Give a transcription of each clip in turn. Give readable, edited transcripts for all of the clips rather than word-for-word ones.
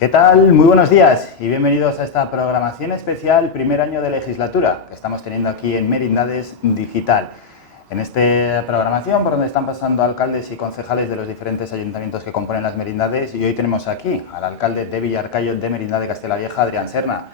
¿Qué tal? Muy buenos días y bienvenidos a esta programación especial primer año de legislatura que estamos teniendo aquí en Merindades Digital. En esta programación por donde están pasando alcaldes y concejales de los diferentes ayuntamientos que componen las merindades, y hoy tenemos aquí al alcalde de Villarcayo de Merindade de Castellavieja, Adrián Serna.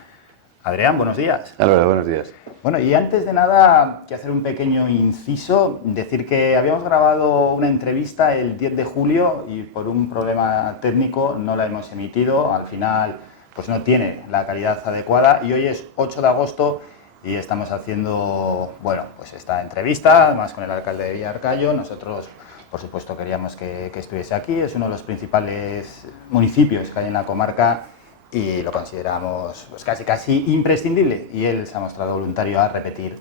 Adrián, buenos días. Álvaro, buenos días. Bueno, y antes de nada, quiero hacer un pequeño inciso, decir que habíamos grabado una entrevista el 10 de julio y por un problema técnico no la hemos emitido. Al final, pues no tiene la calidad adecuada y hoy es 8 de agosto y estamos haciendo, bueno, pues esta entrevista, además con el alcalde de Villarcayo. Nosotros, por supuesto, queríamos que estuviese aquí. Es uno de los principales municipios que hay en la comarca y lo consideramos pues casi imprescindible, y él se ha mostrado voluntario a repetir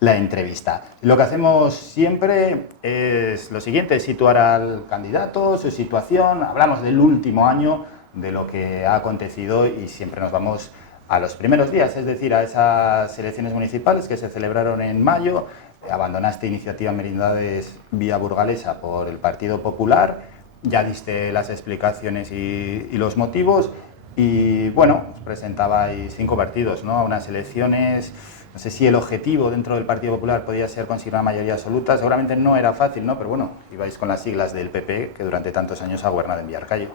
la entrevista. Lo que hacemos siempre es lo siguiente: situar al candidato, su situación, hablamos del último año, de lo que ha acontecido y siempre nos vamos a los primeros días, es decir, a esas elecciones municipales que se celebraron en mayo. Abandonaste Iniciativa Merindades Vía Burgalesa por el Partido Popular, ya diste las explicaciones y los motivos. Y bueno, os presentabais 5 partidos, ¿no?, a unas elecciones. No sé si el objetivo dentro del Partido Popular podía ser conseguir una mayoría absoluta. Seguramente no era fácil, ¿no? Pero bueno, ibais con las siglas del PP, que durante tantos años ha gobernado en Villarcayo.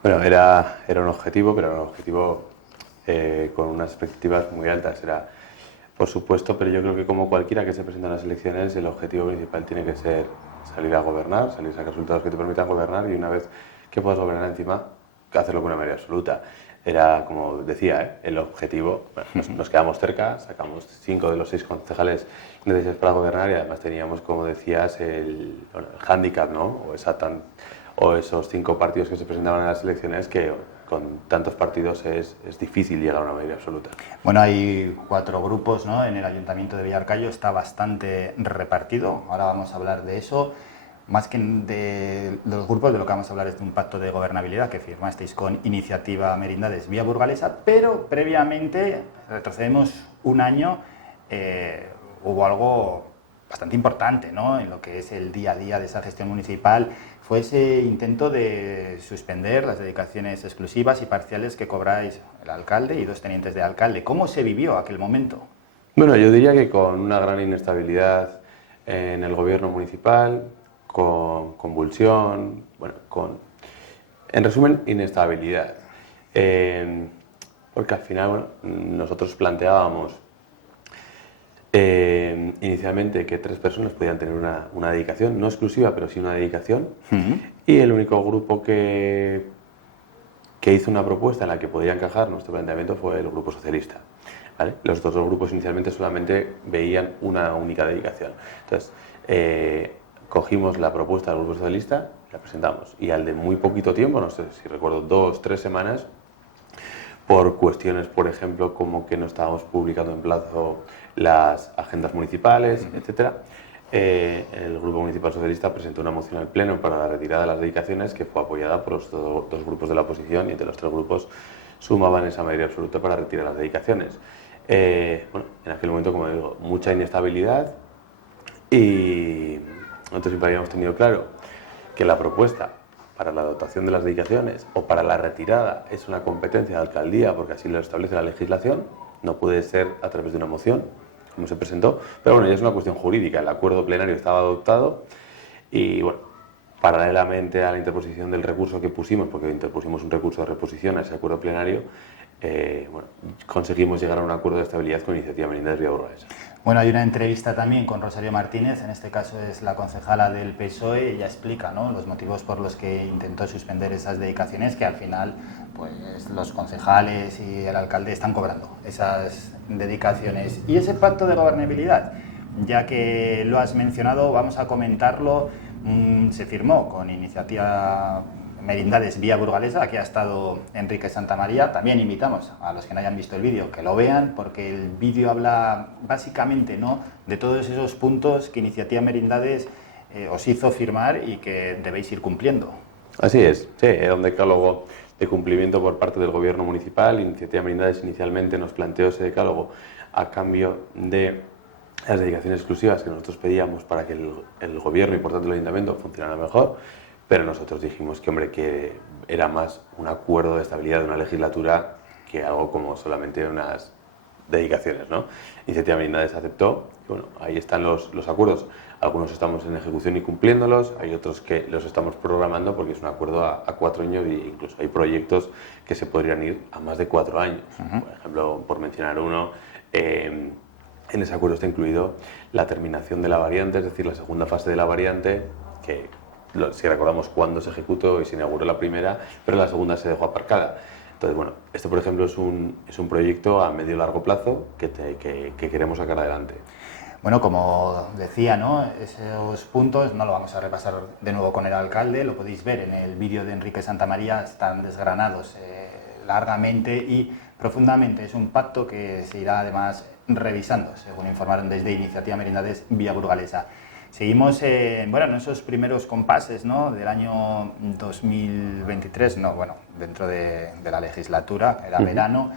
Bueno, era un objetivo, pero era un objetivo con unas expectativas muy altas. Era, por supuesto, pero yo creo que como cualquiera que se presenta en las elecciones, el objetivo principal tiene que ser salir a gobernar, salir a sacar resultados que te permitan gobernar, y una vez que puedas gobernar encima, hacerlo con una mayoría absoluta. Era, como decía, el objetivo. Bueno, nos quedamos cerca, sacamos 5 de los 6 concejales necesarios para gobernar y además teníamos, como decías, el hándicap, ¿no? O esos 5 partidos que se presentaban en las elecciones, que con tantos partidos es difícil llegar a una mayoría absoluta. Bueno, hay 4 grupos, ¿no?, en el Ayuntamiento de Villarcayo, está bastante repartido. Ahora vamos a hablar de eso. Más que de los grupos, de lo que vamos a hablar es de un pacto de gobernabilidad que firmasteis con Iniciativa Merindades Vía Burgalesa, pero previamente, retrocedemos un año, hubo algo bastante importante, ¿no?, en lo que es el día a día de esa gestión municipal. Fue ese intento de suspender las dedicaciones exclusivas y parciales que cobráis el alcalde y 2 tenientes de alcalde. ¿Cómo se vivió aquel momento? Bueno, yo diría que con una gran inestabilidad en el gobierno municipal, con convulsión, bueno, en resumen, inestabilidad. Porque al final, bueno, nosotros planteábamos inicialmente que 3 personas podían tener una dedicación, no exclusiva, pero sí una dedicación, y el único grupo que hizo una propuesta en la que podía encajar nuestro planteamiento fue el Grupo Socialista, ¿vale? Los otros 2 grupos inicialmente solamente veían una única dedicación. Entonces, cogimos la propuesta del Grupo Socialista, la presentamos, y al de muy poquito tiempo, no sé si recuerdo, 2 o 3 semanas, por cuestiones, por ejemplo, como que no estábamos publicando en plazo las agendas municipales, etcétera, el Grupo Municipal Socialista presentó una moción al Pleno para la retirada de las dedicaciones, que fue apoyada por los 2 grupos de la oposición, y entre los 3 grupos sumaban esa mayoría absoluta para retirar las dedicaciones. Bueno, en aquel momento, como digo, mucha inestabilidad, y nosotros siempre habíamos tenido claro que la propuesta para la dotación de las dedicaciones o para la retirada es una competencia de alcaldía, porque así lo establece la legislación, no puede ser a través de una moción, como se presentó, pero bueno, ya es una cuestión jurídica. El acuerdo plenario estaba adoptado y, bueno, paralelamente a la interposición del recurso que pusimos, porque interpusimos un recurso de reposición a ese acuerdo plenario, bueno, conseguimos llegar a un acuerdo de estabilidad con Iniciativa Merindades Vía Burgalesa. Bueno, hay una entrevista también con Rosario Martínez, en este caso es la concejala del PSOE. Ella explica, ¿no?, los motivos por los que intentó suspender esas dedicaciones, que al final pues los concejales y el alcalde están cobrando esas dedicaciones. Y ese pacto de gobernabilidad, ya que lo has mencionado, vamos a comentarlo. Se firmó con Iniciativa Merindades Vía Burgalesa. Aquí ha estado Enrique Santamaría. También invitamos a los que no hayan visto el vídeo que lo vean, porque el vídeo habla básicamente, ¿no?, de todos esos puntos que Iniciativa Merindades os hizo firmar y que debéis ir cumpliendo. Así es, sí, era un decálogo de cumplimiento por parte del gobierno municipal. Iniciativa Merindades inicialmente nos planteó ese decálogo a cambio de las dedicaciones exclusivas que nosotros pedíamos para que el gobierno y por tanto el ayuntamiento funcionara mejor, pero nosotros dijimos que, hombre, que era más un acuerdo de estabilidad de una legislatura que algo como solamente unas dedicaciones, ¿no? Iniciativa Merindades aceptó, y bueno, ahí están los acuerdos. Algunos estamos en ejecución y cumpliéndolos, hay otros que los estamos programando porque es un acuerdo a 4 años e incluso hay proyectos que se podrían ir a más de 4 años. Por ejemplo, por mencionar uno, en ese acuerdo está incluido la terminación de la variante, es decir, la segunda fase de la variante, que si recordamos cuándo se ejecutó y se inauguró la primera, pero la segunda se dejó aparcada. Entonces, bueno, este por ejemplo es un proyecto a medio y largo plazo que queremos sacar adelante. Bueno, como decía, ¿no? Esos puntos no lo vamos a repasar de nuevo con el alcalde, lo podéis ver en el vídeo de Enrique Santamaría, están desgranados largamente y profundamente. Es un pacto que se irá además revisando, según informaron desde Iniciativa Merindades Vía Burgalesa. Seguimos en esos primeros compases, ¿no? Del año 2023, dentro de la legislatura, era verano.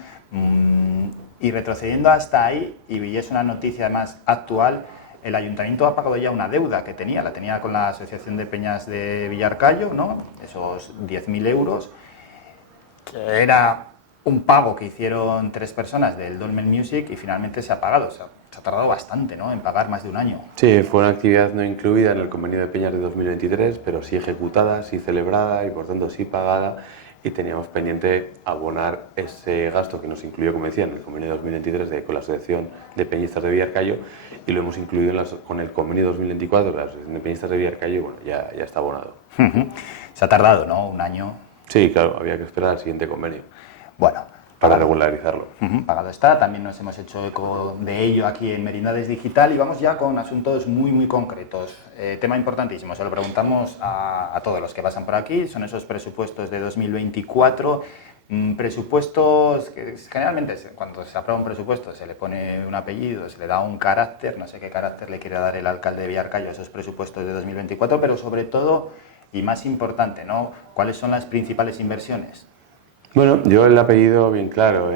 Y retrocediendo hasta ahí, y es una noticia además actual, el ayuntamiento ha pagado ya una deuda que la tenía con la Asociación de Peñas de Villarcayo, ¿no? Esos 10.000 euros, que era un pago que hicieron 3 personas del Dolmen Music y finalmente se ha pagado. Se ha tardado bastante, ¿no?, en pagar, más de un año. Sí, fue una actividad no incluida en el convenio de Peñas de 2023, pero sí ejecutada, sí celebrada y por tanto sí pagada. Y teníamos pendiente abonar ese gasto que nos incluyó, como decía, en el convenio de 2023 con la Asociación de Peñistas de Villarcayo, y lo hemos incluido con el convenio 2024 de la Asociación de Peñistas de Villarcayo, y bueno, ya está abonado. Se ha tardado, ¿no?, un año. Sí, claro, había que esperar al siguiente convenio. Bueno, para regularizarlo. Pagado está, también nos hemos hecho eco de ello aquí en Merindades Digital y vamos ya con asuntos muy concretos. Tema importantísimo, se lo preguntamos a todos los que pasan por aquí, son esos presupuestos de 2024, presupuestos que generalmente cuando se aprueba un presupuesto se le pone un apellido, se le da un carácter, no sé qué carácter le quiere dar el alcalde de Villarcayo a esos presupuestos de 2024, pero sobre todo, y más importante, ¿no?, ¿cuáles son las principales inversiones? Bueno, yo el apellido bien claro,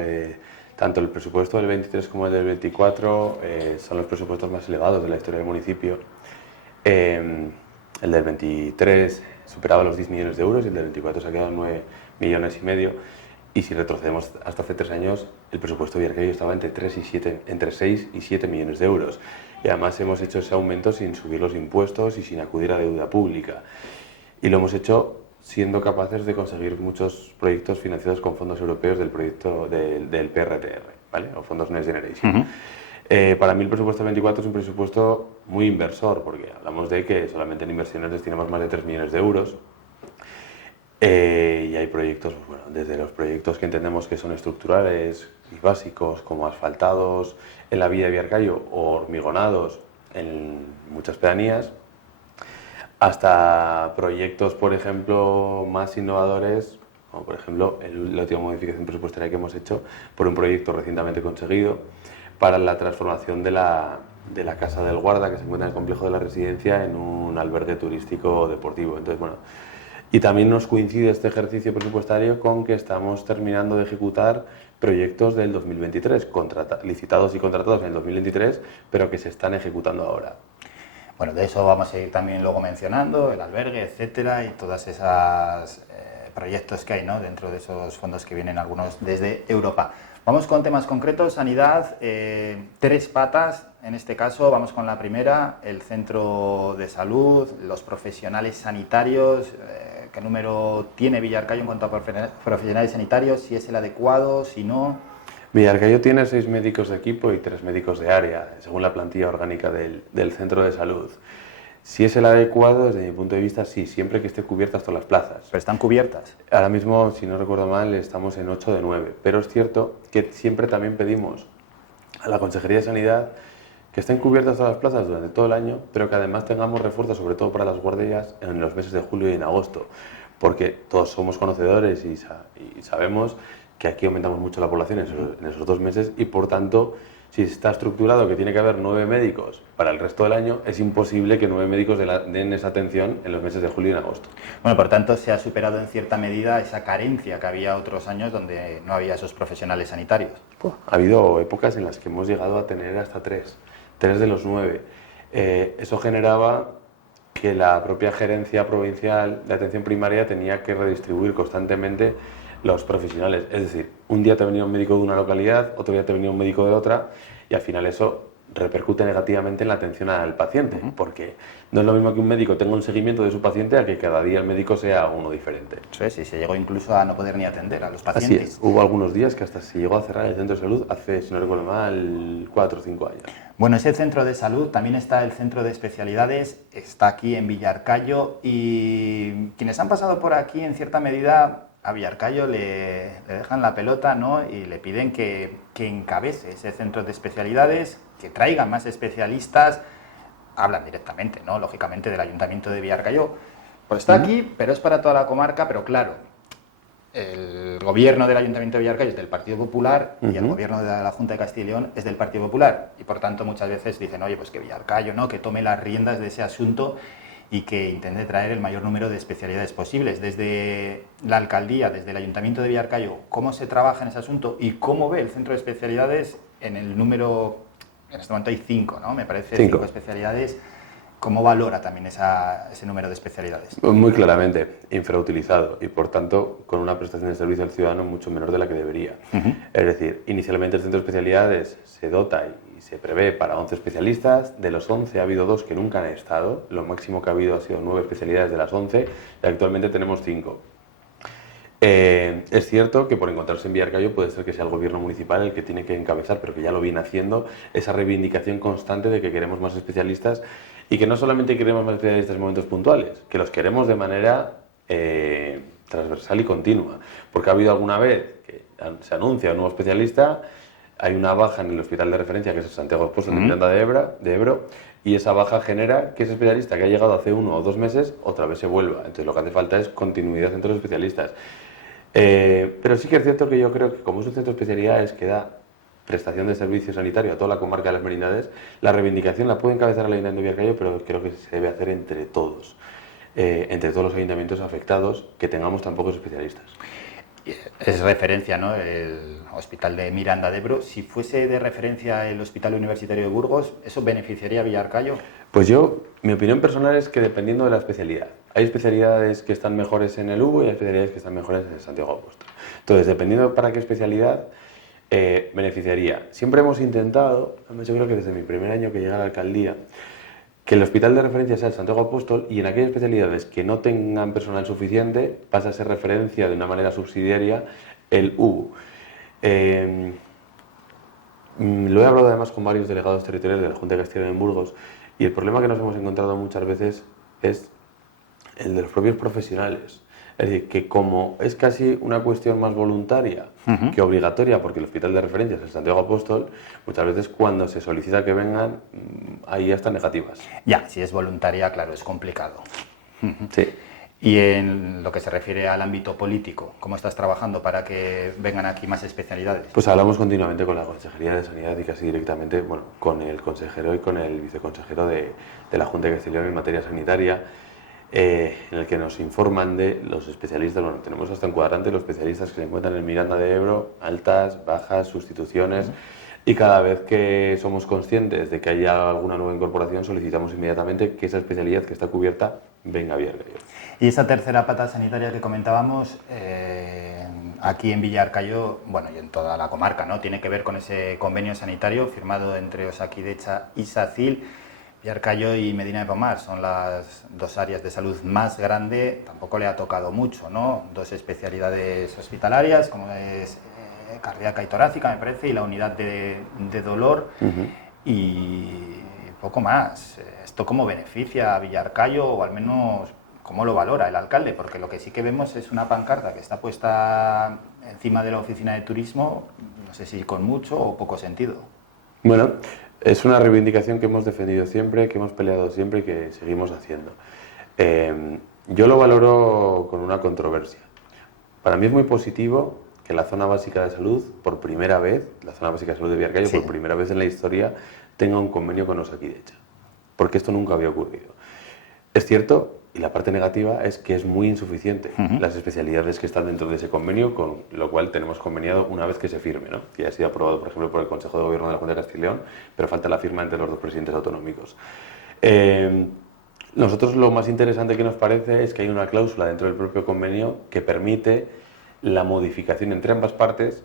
tanto el presupuesto del 23 como el del 24 son los presupuestos más elevados de la historia del municipio. El del 23 superaba los 10 millones de euros y el del 24 se ha quedado en 9,5 millones. Y si retrocedemos hasta hace 3 años, el presupuesto de Villarcayo estaba entre 6 y 7 millones de euros. Y además hemos hecho ese aumento sin subir los impuestos y sin acudir a deuda pública. Y lo hemos hecho siendo capaces de conseguir muchos proyectos financiados con fondos europeos del proyecto del PRTR, ¿vale?, o fondos Next Generation. Para mí el presupuesto del 24 es un presupuesto muy inversor, porque hablamos de que solamente en inversiones destinamos más de 3 millones de euros. Y hay proyectos, desde los proyectos que entendemos que son estructurales y básicos, como asfaltados en la vía de Villarcayo o hormigonados en muchas pedanías, hasta proyectos, por ejemplo, más innovadores, como por ejemplo la última modificación presupuestaria que hemos hecho por un proyecto recientemente conseguido para la transformación de la Casa del Guarda, que se encuentra en el complejo de la Residencia, en un albergue turístico deportivo. Entonces, y también nos coincide este ejercicio presupuestario con que estamos terminando de ejecutar proyectos del 2023, licitados y contratados en el 2023, pero que se están ejecutando ahora. Bueno, de eso vamos a ir también luego mencionando, el albergue, etcétera, y todas esas proyectos que hay, ¿no?, dentro de esos fondos que vienen algunos desde Europa. Vamos con temas concretos, sanidad, 3 patas, en este caso vamos con la primera, el centro de salud, los profesionales sanitarios, ¿qué número tiene Villarcayo en cuanto a profesionales sanitarios? Si es el adecuado, si no. Villarcayo tiene 6 médicos de equipo y 3 médicos de área, según la plantilla orgánica del centro de salud. Si es el adecuado, desde mi punto de vista, sí, siempre que esté cubiertas todas las plazas. ¿Pero están cubiertas? Ahora mismo, si no recuerdo mal, estamos en 8 de 9, pero es cierto que siempre también pedimos a la Consejería de Sanidad que estén cubiertas todas las plazas durante todo el año, pero que además tengamos refuerzos, sobre todo para las guardias, en los meses de julio y en agosto, porque todos somos conocedores y sabemos que aquí aumentamos mucho la población en esos 2 meses y, por tanto, si está estructurado que tiene que haber 9 médicos para el resto del año, es imposible que 9 médicos den esa atención en los meses de julio y en agosto. Bueno, por tanto, se ha superado en cierta medida esa carencia que había otros años donde no había esos profesionales sanitarios. Ha habido épocas en las que hemos llegado a tener hasta 3 de los 9. Eso generaba que la propia gerencia provincial de atención primaria tenía que redistribuir constantemente los profesionales. Es decir, un día te venía un médico de una localidad, otro día te venía un médico de otra, y al final eso repercute negativamente en la atención al paciente, porque no es lo mismo que un médico tenga un seguimiento de su paciente a que cada día el médico sea uno diferente. Eso es, y se llegó incluso a no poder ni atender a los Así pacientes. es. Hubo algunos días que hasta se llegó a cerrar el centro de salud hace, si no recuerdo mal, 4 o 5 años. Bueno, ese centro de salud, también está el centro de especialidades, está aquí en Villarcayo, y quienes han pasado por aquí, en cierta medida, a Villarcayo le dejan la pelota, ¿no? Y le piden que encabece ese centro de especialidades, que traiga más especialistas. Hablan directamente, ¿no? Lógicamente, del Ayuntamiento de Villarcayo. Pues está aquí, pero es para toda la comarca, pero claro, el gobierno del Ayuntamiento de Villarcayo es del Partido Popular y el gobierno de la Junta de Castilla y León es del Partido Popular. Y por tanto muchas veces dicen, oye, pues que Villarcayo, ¿no? Que tome las riendas de ese asunto y que intente traer el mayor número de especialidades posibles. Desde la alcaldía, desde el Ayuntamiento de Villarcayo, ¿cómo se trabaja en ese asunto y cómo ve el centro de especialidades en el número, en este momento hay 5, ¿no? Me parece 5 especialidades. ¿Cómo valora también ese número de especialidades? Muy claramente, infrautilizado y por tanto con una prestación de servicio al ciudadano mucho menor de la que debería. Es decir, inicialmente el centro de especialidades se dota y se prevé para 11 especialistas, de los 11 ha habido 2 que nunca han estado, lo máximo que ha habido ha sido 9 especialidades de las 11 y actualmente tenemos 5. Es cierto que por encontrarse en Villarcayo puede ser que sea el gobierno municipal el que tiene que encabezar, pero que ya lo viene haciendo, esa reivindicación constante de que queremos más especialistas y que no solamente queremos más especialistas en momentos puntuales, que los queremos de manera transversal y continua, porque ha habido alguna vez que se anuncia un nuevo especialista, hay una baja en el hospital de referencia que es el Santiago Apóstol de Miranda de Ebro, y esa baja genera que ese especialista que ha llegado hace 1 o 2 meses otra vez se vuelva. Entonces lo que hace falta es continuidad entre los especialistas. Pero sí que es cierto que yo creo que como es un centro de especialidades que da prestación de servicio sanitario a toda la comarca de las Merindades, la reivindicación la puede encabezar el Ayuntamiento de Villarcayo, pero creo que se debe hacer entre todos los ayuntamientos afectados, que tengamos tan pocos especialistas. Es referencia, ¿no?, el Hospital de Miranda de Ebro. Si fuese de referencia el Hospital Universitario de Burgos, ¿eso beneficiaría a Villarcayo? Pues mi opinión personal es que dependiendo de la especialidad. Hay especialidades que están mejores en el Hugo y hay especialidades que están mejores en el Santiago Apóstol. Entonces, dependiendo para qué especialidad, beneficiaría. Siempre hemos intentado, yo creo que desde mi primer año que llegué a la alcaldía, que el hospital de referencia sea el Santiago Apóstol y en aquellas especialidades que no tengan personal suficiente pasa a ser referencia de una manera subsidiaria el UBU. Lo he hablado además con varios delegados territoriales de la Junta de Castilla y León en Burgos y el problema que nos hemos encontrado muchas veces es el de los propios profesionales. Es decir, que como es casi una cuestión más voluntaria que obligatoria, porque el hospital de referencia es el Santiago Apóstol, muchas veces cuando se solicita que vengan, hay hasta negativas. Ya, si es voluntaria, claro, es complicado. Sí. Y en lo que se refiere al ámbito político, ¿cómo estás trabajando para que vengan aquí más especialidades? Pues hablamos continuamente con la Consejería de Sanidad y casi directamente con el consejero y con el viceconsejero de la Junta de Castilla y León en materia sanitaria, en el que nos informan de los especialistas. Bueno, tenemos hasta un cuadrante de los especialistas que se encuentran en Miranda de Ebro, altas, bajas, sustituciones, y cada vez que somos conscientes de que haya alguna nueva incorporación solicitamos inmediatamente que esa especialidad que está cubierta venga a Villarcayo. Y esa tercera pata sanitaria que comentábamos, aquí en Villarcayo, bueno, y en toda la comarca, ¿no?, tiene que ver con ese convenio sanitario firmado entre Osakidecha y SACIL. Villarcayo y Medina de Pomar son las 2 áreas de salud más grandes, tampoco le ha tocado mucho, ¿no? 2 especialidades hospitalarias, como es cardíaca y torácica, me parece, y la unidad de dolor, y poco más. ¿Esto cómo beneficia a Villarcayo, o al menos cómo lo valora el alcalde? Porque lo que sí que vemos es una pancarta que está puesta encima de la oficina de turismo, no sé si con mucho o poco sentido. Bueno, es una reivindicación que hemos defendido siempre, que hemos peleado siempre y que seguimos haciendo. Yo lo valoro con una controversia. Para mí es muy positivo que la zona básica de salud, por primera vez, la zona básica de salud de Villarcayo, por primera vez en la historia, tenga un convenio con Osakidecha, porque esto nunca había ocurrido. Es cierto, y la parte negativa es que es muy insuficiente las especialidades que están dentro de ese convenio, con lo cual tenemos conveniado una vez que se firme, ¿no?, que ya ha sido aprobado, por ejemplo, por el Consejo de Gobierno de la Junta de Castilla y León, pero falta la firma entre los 2 presidentes autonómicos. Nosotros lo más interesante que nos parece es que hay una cláusula dentro del propio convenio que permite la modificación entre ambas partes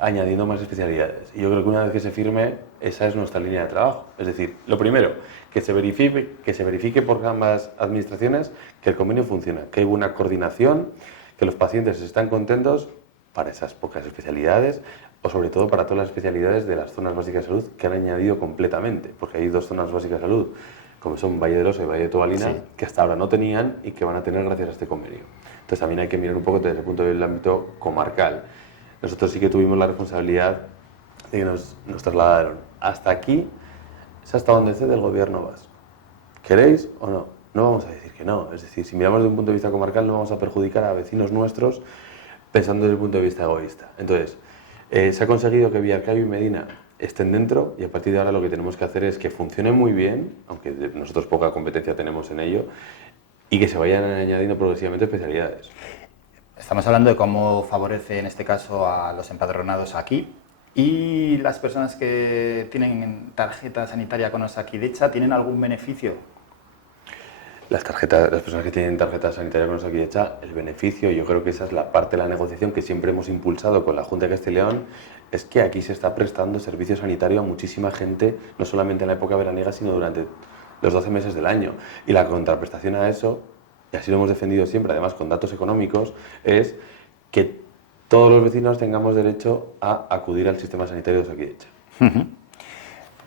añadiendo más especialidades. Y yo creo que una vez que se firme, esa es nuestra línea de trabajo. Es decir, lo primero, que se verifique por ambas administraciones que el convenio funciona, que hay buena coordinación, que los pacientes están contentos para esas pocas especialidades o sobre todo para todas las especialidades de las zonas básicas de salud que han añadido completamente, porque hay 2 zonas básicas de salud, como son Valle del Oso y Valle de Tobalina, sí, que hasta ahora no tenían y que van a tener gracias a este convenio. Entonces también hay que mirar un poco desde el punto de vista del ámbito comarcal. Nosotros sí que tuvimos la responsabilidad de que nos trasladaron. Hasta aquí es hasta donde cede el gobierno vasco. ¿Queréis o no? No vamos a decir que no. Es decir, si miramos desde un punto de vista comarcal, no vamos a perjudicar a vecinos nuestros pensando desde el punto de vista egoísta. Entonces, se ha conseguido que Villarcayo y Medina estén dentro y a partir de ahora lo que tenemos que hacer es que funcione muy bien, aunque nosotros poca competencia tenemos en ello, y que se vayan añadiendo progresivamente especialidades. Estamos hablando de cómo favorece en este caso a los empadronados aquí y las personas que tienen tarjeta sanitaria con Osakidetza, ¿tienen algún beneficio? Las personas que tienen tarjeta sanitaria con Osakidetza, el beneficio, yo creo que esa es la parte de la negociación que siempre hemos impulsado con la Junta de Castilla y León, es que aquí se está prestando servicio sanitario a muchísima gente, no solamente en la época veraniega, sino durante los 12 meses del año. Y la contraprestación a eso, y así lo hemos defendido siempre, además con datos económicos, es que todos los vecinos tengamos derecho a acudir al sistema sanitario de Osakidetza.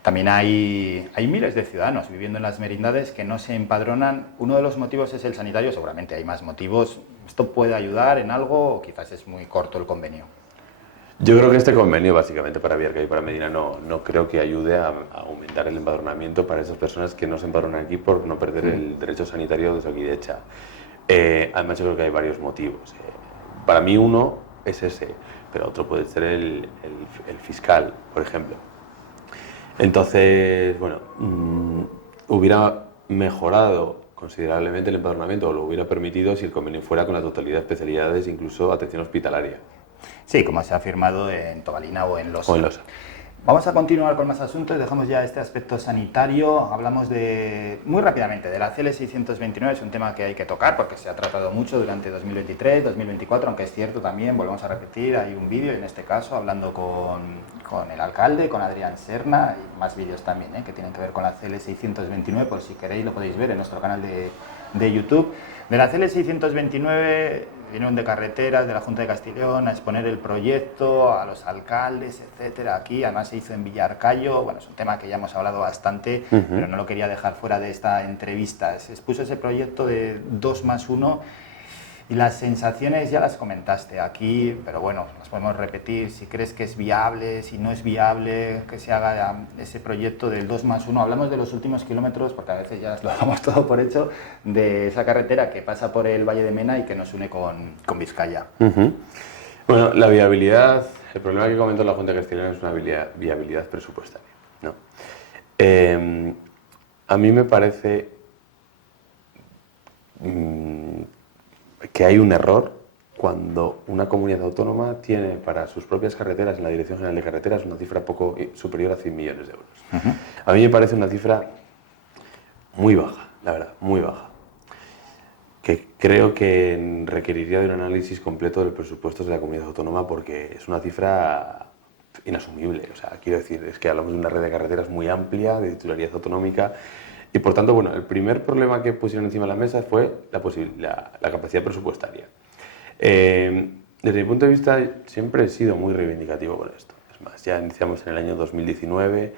También hay miles de ciudadanos viviendo en las merindades que no se empadronan. Uno de los motivos es el sanitario, seguramente hay más motivos. ¿Esto puede ayudar en algo o quizás es muy corto el convenio? Yo creo que este convenio, básicamente para Villarcayo y para Medina, no creo que ayude a aumentar el empadronamiento para esas personas que no se empadronan aquí por no perder el derecho sanitario de Osakidetza. Además, yo creo que hay varios motivos. Para mí uno es ese, pero otro puede ser el fiscal, por ejemplo. Entonces, bueno, hubiera mejorado considerablemente el empadronamiento o lo hubiera permitido si el convenio fuera con la totalidad de especialidades, incluso atención hospitalaria. Sí, como se ha firmado en Tobalina o en Losa. O en Losa. Vamos a continuar con más asuntos, dejamos ya este aspecto sanitario, hablamos muy rápidamente de la CL629, es un tema que hay que tocar porque se ha tratado mucho durante 2023, 2024, aunque es cierto también, volvemos a repetir, hay un vídeo en este caso hablando con el alcalde, con Adrián Serna, y más vídeos también que tienen que ver con la CL629, por si queréis lo podéis ver en nuestro canal de YouTube. De la CL629 vinieron de carreteras de la Junta de Castilla y León a exponer el proyecto a los alcaldes, etcétera. Aquí además se hizo en Villarcayo, bueno, es un tema que ya hemos hablado bastante, pero no lo quería dejar fuera de esta entrevista. Se expuso ese proyecto de 2+1 y las sensaciones ya las comentaste aquí, pero bueno, las podemos repetir. Si crees que es viable, si no es viable, que se haga ese proyecto del 2+1. Hablamos de los últimos kilómetros, porque a veces ya lo damos todo por hecho, de esa carretera que pasa por el Valle de Mena y que nos une con Vizcaya. Bueno, la viabilidad, el problema que comentó la Junta de Castilla y León es una viabilidad presupuestaria, ¿no? A mí me parece que hay un error cuando una comunidad autónoma tiene para sus propias carreteras en la Dirección General de Carreteras una cifra poco superior a 100 millones de euros. A mí me parece una cifra muy baja, la verdad, muy baja, que creo que requeriría de un análisis completo de los presupuestos de la comunidad autónoma porque es una cifra inasumible. O sea, quiero decir, es que hablamos de una red de carreteras muy amplia, de titularidad autonómica. Y por tanto, bueno, el primer problema que pusieron encima de la mesa fue la capacidad presupuestaria. Desde mi punto de vista, siempre he sido muy reivindicativo con esto. Es más, ya iniciamos en el año 2019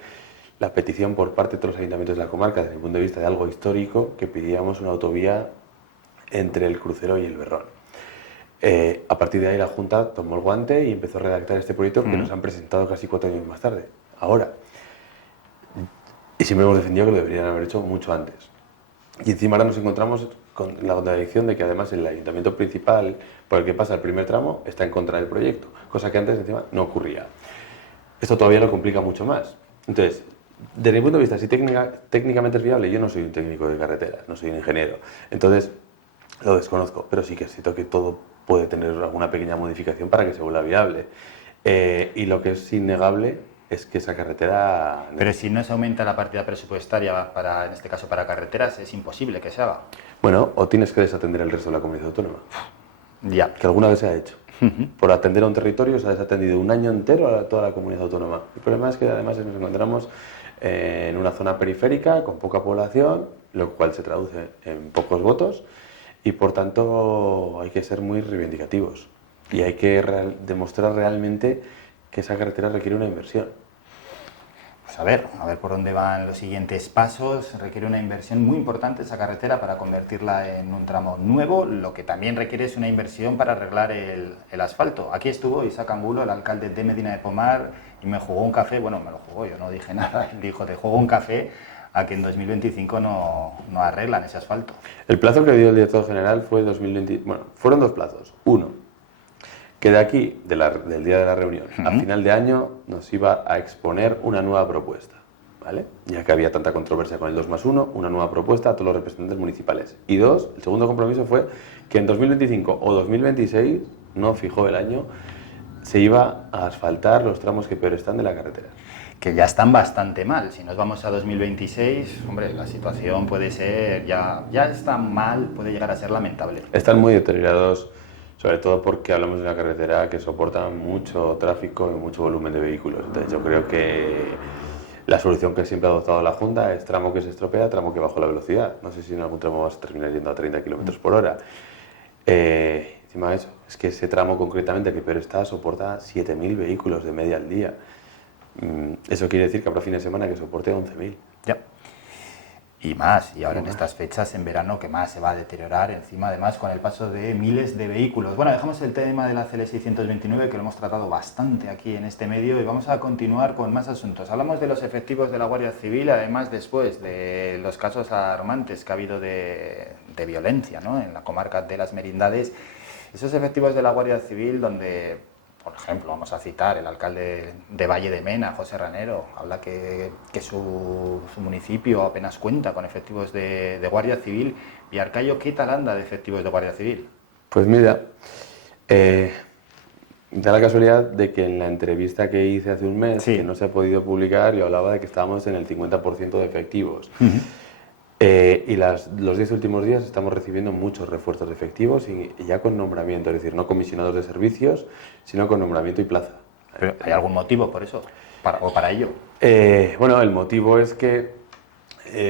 la petición por parte de todos los ayuntamientos de la comarca, desde mi punto de vista de algo histórico, que pedíamos una autovía entre el Crucero y el Berrón. A partir de ahí la Junta tomó el guante y empezó a redactar este proyecto que nos han presentado casi 4 años más tarde, ahora. Y siempre hemos defendido que lo deberían haber hecho mucho antes. Y encima ahora nos encontramos con la contradicción de que además el ayuntamiento principal por el que pasa el primer tramo está en contra del proyecto, cosa que antes encima no ocurría. Esto todavía lo complica mucho más. Entonces, desde mi punto de vista, si técnicamente es viable, yo no soy un técnico de carreteras, no soy un ingeniero, entonces lo desconozco, pero sí que siento que todo puede tener alguna pequeña modificación para que se vuelva viable. Y lo que es innegable es que esa carretera... Pero si no se aumenta la partida presupuestaria, en este caso para carreteras, es imposible que se haga. Bueno, o tienes que desatender el resto de la comunidad autónoma. Ya. Que alguna vez se ha hecho. Por atender a un territorio se ha desatendido un año entero a toda la comunidad autónoma. El problema es que además nos encontramos en una zona periférica con poca población, lo cual se traduce en pocos votos y por tanto hay que ser muy reivindicativos y hay que demostrar realmente que esa carretera requiere una inversión. Pues a ver por dónde van los siguientes pasos. Requiere una inversión muy importante esa carretera para convertirla en un tramo nuevo. Lo que también requiere es una inversión para arreglar el asfalto. Aquí estuvo Isaac Angulo, el alcalde de Medina de Pomar, y me jugó un café. Bueno, me lo jugó, yo no dije nada. Él dijo, te juego un café a que en 2025 no arreglan ese asfalto. El plazo que dio el director general fue 2020. Bueno, fueron dos plazos. Uno, que de aquí, del día de la reunión, a final de año, nos iba a exponer una nueva propuesta, ¿vale? Ya que había tanta controversia con el 2+1, una nueva propuesta a todos los representantes municipales. Y dos, el segundo compromiso fue que en 2025 o 2026, no fijó el año, se iba a asfaltar los tramos que peor están de la carretera. Que ya están bastante mal. Si nos vamos a 2026, hombre, la situación puede ser, ya está mal, puede llegar a ser lamentable. Están muy deteriorados, sobre todo porque hablamos de una carretera que soporta mucho tráfico y mucho volumen de vehículos. Entonces yo creo que la solución que siempre ha adoptado la Junta es tramo que se estropea, tramo que bajo la velocidad. No sé si en algún tramo vas a terminar yendo a 30 km por hora. Encima de eso, es que ese tramo concretamente que peor está soporta 7.000 vehículos de media al día. Eso quiere decir que habrá fines de semana que soporte 11.000. Ya. Y más, y ahora en estas fechas, en verano, que más se va a deteriorar, encima además con el paso de miles de vehículos. Bueno, dejamos el tema de la CL 629, que lo hemos tratado bastante aquí en este medio, y vamos a continuar con más asuntos. Hablamos de los efectivos de la Guardia Civil, además después de los casos alarmantes que ha habido de violencia, ¿no?, en la comarca de Las Merindades. Esos efectivos de la Guardia Civil donde, por ejemplo, vamos a citar el alcalde de Valle de Mena, José Ranero, habla que su municipio apenas cuenta con efectivos de Guardia Civil. Villarcayo, ¿qué tal anda de efectivos de Guardia Civil? Pues mira, da la casualidad de que en la entrevista que hice hace un mes, que no se ha podido publicar, yo hablaba de que estábamos en el 50% de efectivos. Y los 10 últimos días estamos recibiendo muchos refuerzos de efectivos y ya con nombramiento, es decir, no comisionados de servicios, sino con nombramiento y plaza. ¿Pero hay algún motivo por eso? ¿O para ello? Bueno, el motivo es que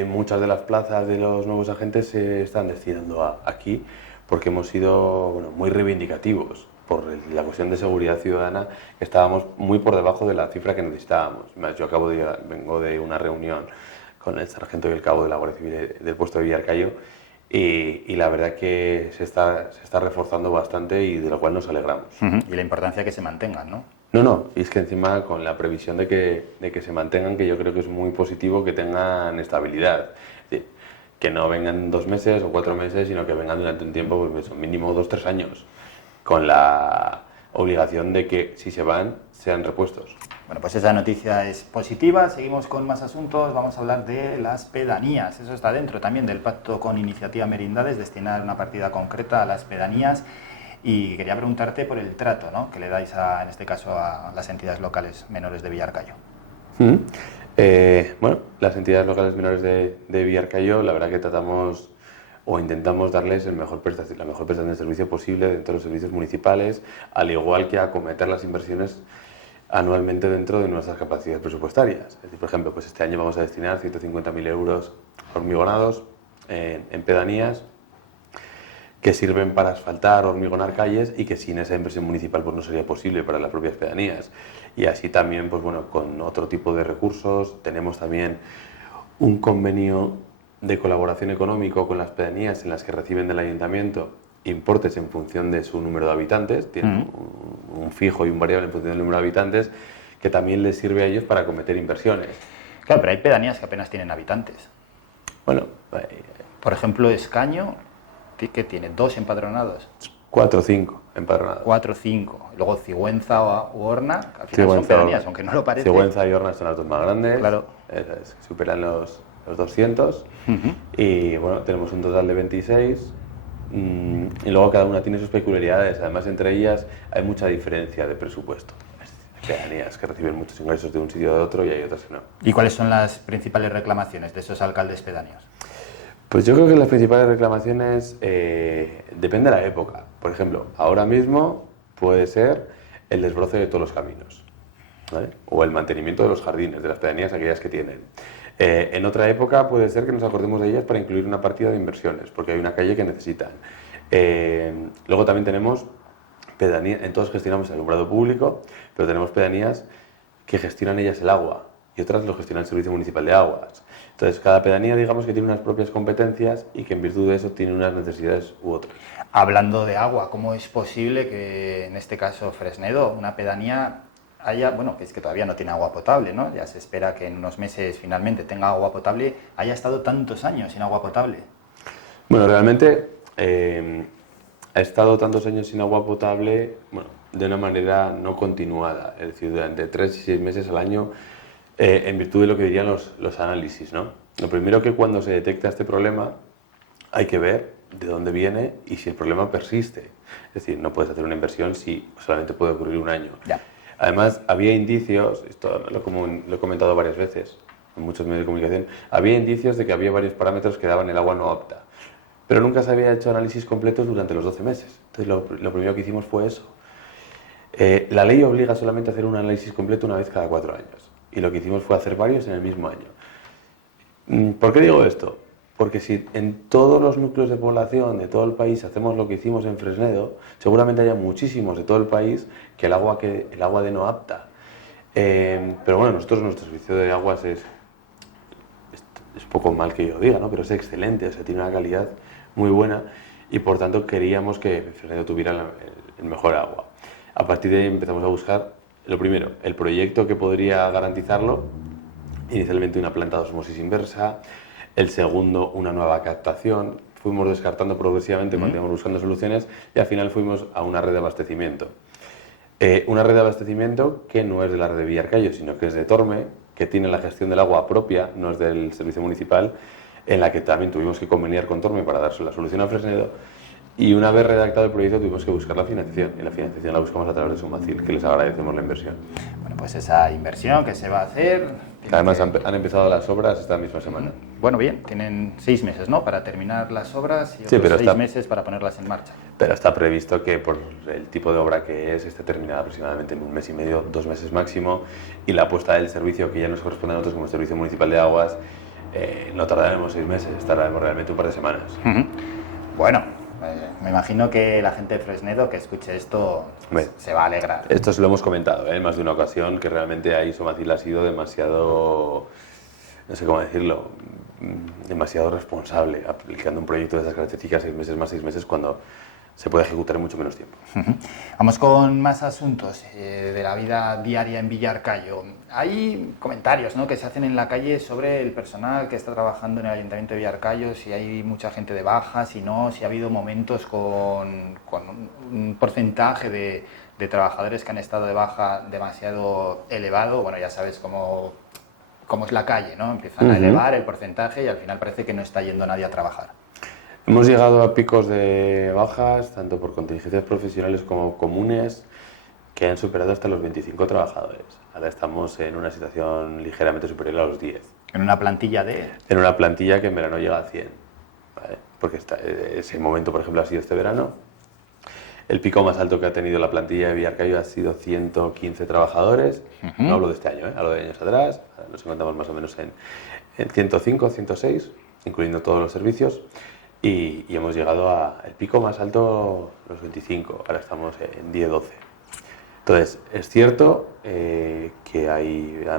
muchas de las plazas de los nuevos agentes se están destinando aquí porque hemos sido muy reivindicativos por la cuestión de seguridad ciudadana. Estábamos muy por debajo de la cifra que necesitábamos. Yo vengo de una reunión con el sargento y el cabo de la Guardia Civil del puesto de Villarcayo y la verdad que se está reforzando bastante y de lo cual nos alegramos. Y la importancia que se mantengan, ¿no? No, y es que encima con la previsión de que se mantengan, que yo creo que es muy positivo que tengan estabilidad. Es decir, que no vengan 2 meses o 4 meses, sino que vengan durante un tiempo, pues mínimo 2-3 años, con la obligación de que si se van, sean repuestos. Bueno, pues esa noticia es positiva. Seguimos con más asuntos. Vamos a hablar de las pedanías. Eso está dentro también del pacto con Iniciativa Merindades, destinar una partida concreta a las pedanías. Y quería preguntarte por el trato, ¿no?, que le dais en este caso a las entidades locales menores de Villarcayo. Bueno, las entidades locales menores de Villarcayo, la verdad que tratamos o intentamos darles la mejor prestación de servicio posible dentro de los servicios municipales, al igual que acometer las inversiones anualmente dentro de nuestras capacidades presupuestarias. Es decir, por ejemplo, pues este año vamos a destinar 150.000 euros hormigonados en pedanías que sirven para asfaltar, hormigonar calles y que sin esa inversión municipal pues no sería posible para las propias pedanías. Y así también, pues bueno, con otro tipo de recursos. Tenemos también un convenio de colaboración económico con las pedanías en las que reciben del ayuntamiento importes en función de su número de habitantes, tienen un fijo y un variable en función del número de habitantes, que también les sirve a ellos para acometer inversiones. Claro, pero hay pedanías que apenas tienen habitantes. Bueno, por ejemplo, Escaño, que tiene 2 empadronados. 4 o 5 empadronados. 4 o 5. Luego Cigüenza u Horna, que al final son pedanías, aunque no lo parece. Cigüenza y Horna son las 2 más grandes. Claro. Superan los 200. Y bueno, tenemos un total de 26. Y luego cada una tiene sus peculiaridades. Además, entre ellas hay mucha diferencia de presupuesto. pedanías que reciben muchos ingresos de un sitio a otro y hay otras que no. ¿Y cuáles son las principales reclamaciones de esos alcaldes pedáneos? Pues yo creo que las principales reclamaciones depende de la época. Por ejemplo, ahora mismo puede ser el desbroce de todos los caminos, ¿vale? O el mantenimiento de los jardines, de las pedanías, aquellas que tienen. En otra época puede ser que nos acordemos de ellas para incluir una partida de inversiones, porque hay una calle que necesitan. Luego también tenemos pedanías, en todos gestionamos el alumbrado público, pero tenemos pedanías que gestionan ellas el agua y otras lo gestiona el Servicio Municipal de Aguas. Entonces, cada pedanía, digamos que tiene unas propias competencias y que en virtud de eso tiene unas necesidades u otras. Hablando de agua, ¿cómo es posible que en este caso Fresnedo, una pedanía, haya, bueno, que es que todavía no tiene agua potable, ¿no? Ya se espera que en unos meses finalmente tenga agua potable, haya estado tantos años sin agua potable? Bueno, realmente ha estado tantos años sin agua potable, bueno, de una manera no continuada, es decir, durante 3 y 6 meses al año, en virtud de lo que dirían los análisis, ¿no? Lo primero que cuando se detecta este problema hay que ver de dónde viene y si el problema persiste. Es decir, no puedes hacer una inversión si solamente puede ocurrir un año. Ya. Además, había indicios, esto lo he comentado varias veces en muchos medios de comunicación, había indicios de que había varios parámetros que daban el agua no apta, pero nunca se había hecho análisis completos durante los 12 meses. Entonces, lo primero que hicimos fue eso. La ley obliga solamente a hacer un análisis completo una vez cada 4 años, y lo que hicimos fue hacer varios en el mismo año. ¿Por qué digo esto? Porque si en todos los núcleos de población de todo el país hacemos lo que hicimos en Fresnedo, seguramente haya muchísimos de todo el país que el agua de no apta. Pero bueno, nuestro servicio de aguas es poco mal que yo diga, ¿no? Pero es excelente, o sea, tiene una calidad muy buena y por tanto queríamos que Fresnedo tuviera el mejor agua. A partir de ahí empezamos a buscar, lo primero, el proyecto que podría garantizarlo, inicialmente una planta de osmosis inversa, el segundo, una nueva captación. Fuimos descartando progresivamente cuando íbamos buscando soluciones y al final fuimos a una red de abastecimiento. Una red de abastecimiento que no es de la red de Villarcayo, sino que es de Torme, que tiene la gestión del agua propia, no es del servicio municipal, en la que también tuvimos que conveniar con Torme para darse la solución a Fresnedo. Y una vez redactado el proyecto tuvimos que buscar la financiación, y la financiación la buscamos a través de Sumacil, que les agradecemos la inversión. Bueno, pues esa inversión que se va a hacer... Además han empezado las obras esta misma semana. Bueno, bien, tienen 6 meses, ¿no?, para terminar las obras y Sí, otros 6 meses para ponerlas en marcha. Pero está previsto que por el tipo de obra que es, esté terminada aproximadamente en 1 mes y medio, 2 meses máximo, y la puesta del servicio que ya nos corresponde a nosotros como Servicio Municipal de Aguas, no tardaremos 6 meses, tardaremos realmente un par de semanas. Bueno, me imagino que la gente de Fresnedo que escuche esto se va a alegrar. Esto se lo hemos comentado en más de una ocasión, que realmente ahí Sumacil ha sido demasiado, no sé cómo decirlo, demasiado responsable aplicando un proyecto de esas características 6 meses más 6 meses cuando se puede ejecutar en mucho menos tiempo. Vamos con más asuntos de la vida diaria en Villarcayo. Hay comentarios, ¿no?, que se hacen en la calle sobre el personal que está trabajando en el Ayuntamiento de Villarcayo, si hay mucha gente de baja, si no, si ha habido momentos con un porcentaje de trabajadores que han estado de baja demasiado elevado. Bueno, ya sabes cómo es la calle, ¿no? Empiezan a elevar el porcentaje y al final parece que no está yendo nadie a trabajar. Hemos llegado a picos de bajas, tanto por contingencias profesionales como comunes, que han superado hasta los 25 trabajadores. Ahora estamos en una situación ligeramente superior a los 10. ¿En una plantilla de...? En una plantilla que en verano llega a 100, ¿vale? Porque ese momento, por ejemplo, ha sido este verano. El pico más alto que ha tenido la plantilla de Villarcayo ha sido 115 trabajadores. No hablo de este año, hablo de años atrás. Ahora nos encontramos más o menos en 105, 106, incluyendo todos los servicios. Y hemos llegado al pico más alto, los 25, ahora estamos en 10, 12. Entonces, es cierto que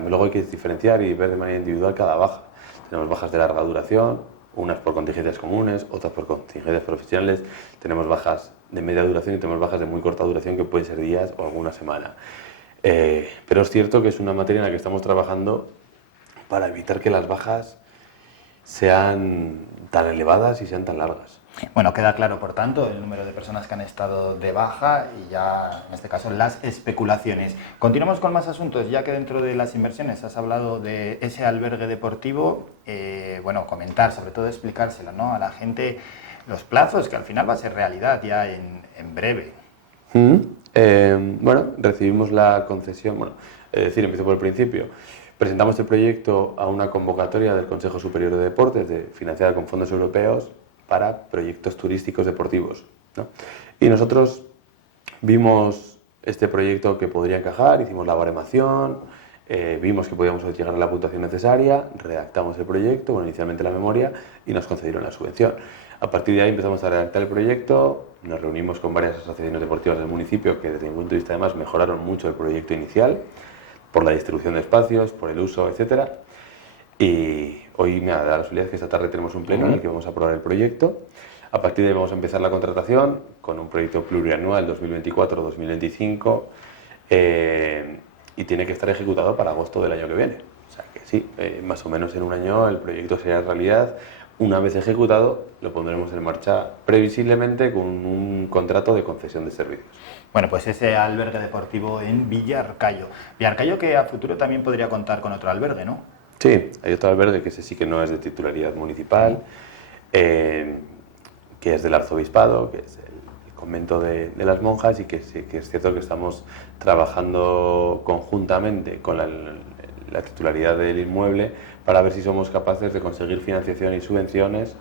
luego hay que diferenciar y ver de manera individual cada baja. Tenemos bajas de larga duración, unas por contingencias comunes, otras por contingencias profesionales, tenemos bajas de media duración y tenemos bajas de muy corta duración que pueden ser días o alguna semana. Pero es cierto que es una materia en la que estamos trabajando para evitar que las bajas sean tan elevadas y sean tan largas. Bueno, queda claro, por tanto, el número de personas que han estado de baja y ya, en este caso, las especulaciones. Continuamos con más asuntos, ya que dentro de las inversiones has hablado de ese albergue deportivo. Bueno, comentar, sobre todo explicárselo, ¿no?, a la gente, los plazos, que al final va a ser realidad ya en breve. Bueno, recibimos la concesión, bueno, es decir, empiezo por el principio. Presentamos el proyecto a una convocatoria del Consejo Superior de Deportes, financiada con fondos europeos, para proyectos turísticos deportivos, ¿no? Y nosotros vimos este proyecto que podría encajar, hicimos la baremación, vimos que podíamos llegar a la puntuación necesaria, redactamos el proyecto, bueno, inicialmente la memoria, y nos concedieron la subvención. A partir de ahí empezamos a redactar el proyecto, nos reunimos con varias asociaciones deportivas del municipio que desde mi punto de vista además mejoraron mucho el proyecto inicial, por la distribución de espacios, por el uso, etcétera. Y hoy me da la casualidad que esta tarde tenemos un pleno en el que vamos a aprobar el proyecto. A partir de ahí vamos a empezar la contratación con un proyecto plurianual 2024-2025 y tiene que estar ejecutado para agosto del año que viene. O sea que sí, más o menos en un año el proyecto será realidad. Una vez ejecutado, lo pondremos en marcha previsiblemente con un contrato de concesión de servicios. Bueno, pues ese albergue deportivo en Villarcayo. Villarcayo que a futuro también podría contar con otro albergue, ¿no? Sí, hay otro albergue que ese sí que no es de titularidad municipal, que es del arzobispado, que es el convento de las monjas, y que sí que es cierto que estamos trabajando conjuntamente con la titularidad del inmueble para ver si somos capaces de conseguir financiación y subvenciones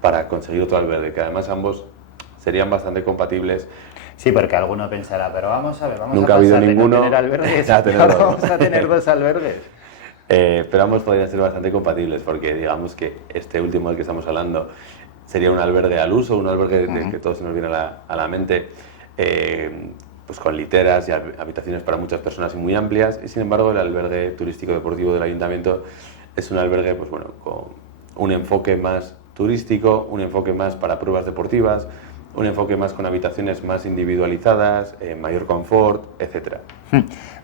para conseguir otro albergue, que además ambos serían bastante compatibles. Sí, porque alguno pensará, pero vamos a ver, Nunca ha habido ninguno, no tener albergues, vamos a tener dos albergues. Pero ambos podrían ser bastante compatibles, porque digamos que este último del que estamos hablando sería un albergue al uso, un albergue que todos se nos viene a la mente, pues con literas y habitaciones para muchas personas y muy amplias, y sin embargo el albergue turístico deportivo del ayuntamiento es un albergue, pues bueno, con un enfoque más turístico, un enfoque más para pruebas deportivas, un enfoque más con habitaciones más individualizadas, mayor confort, etcétera.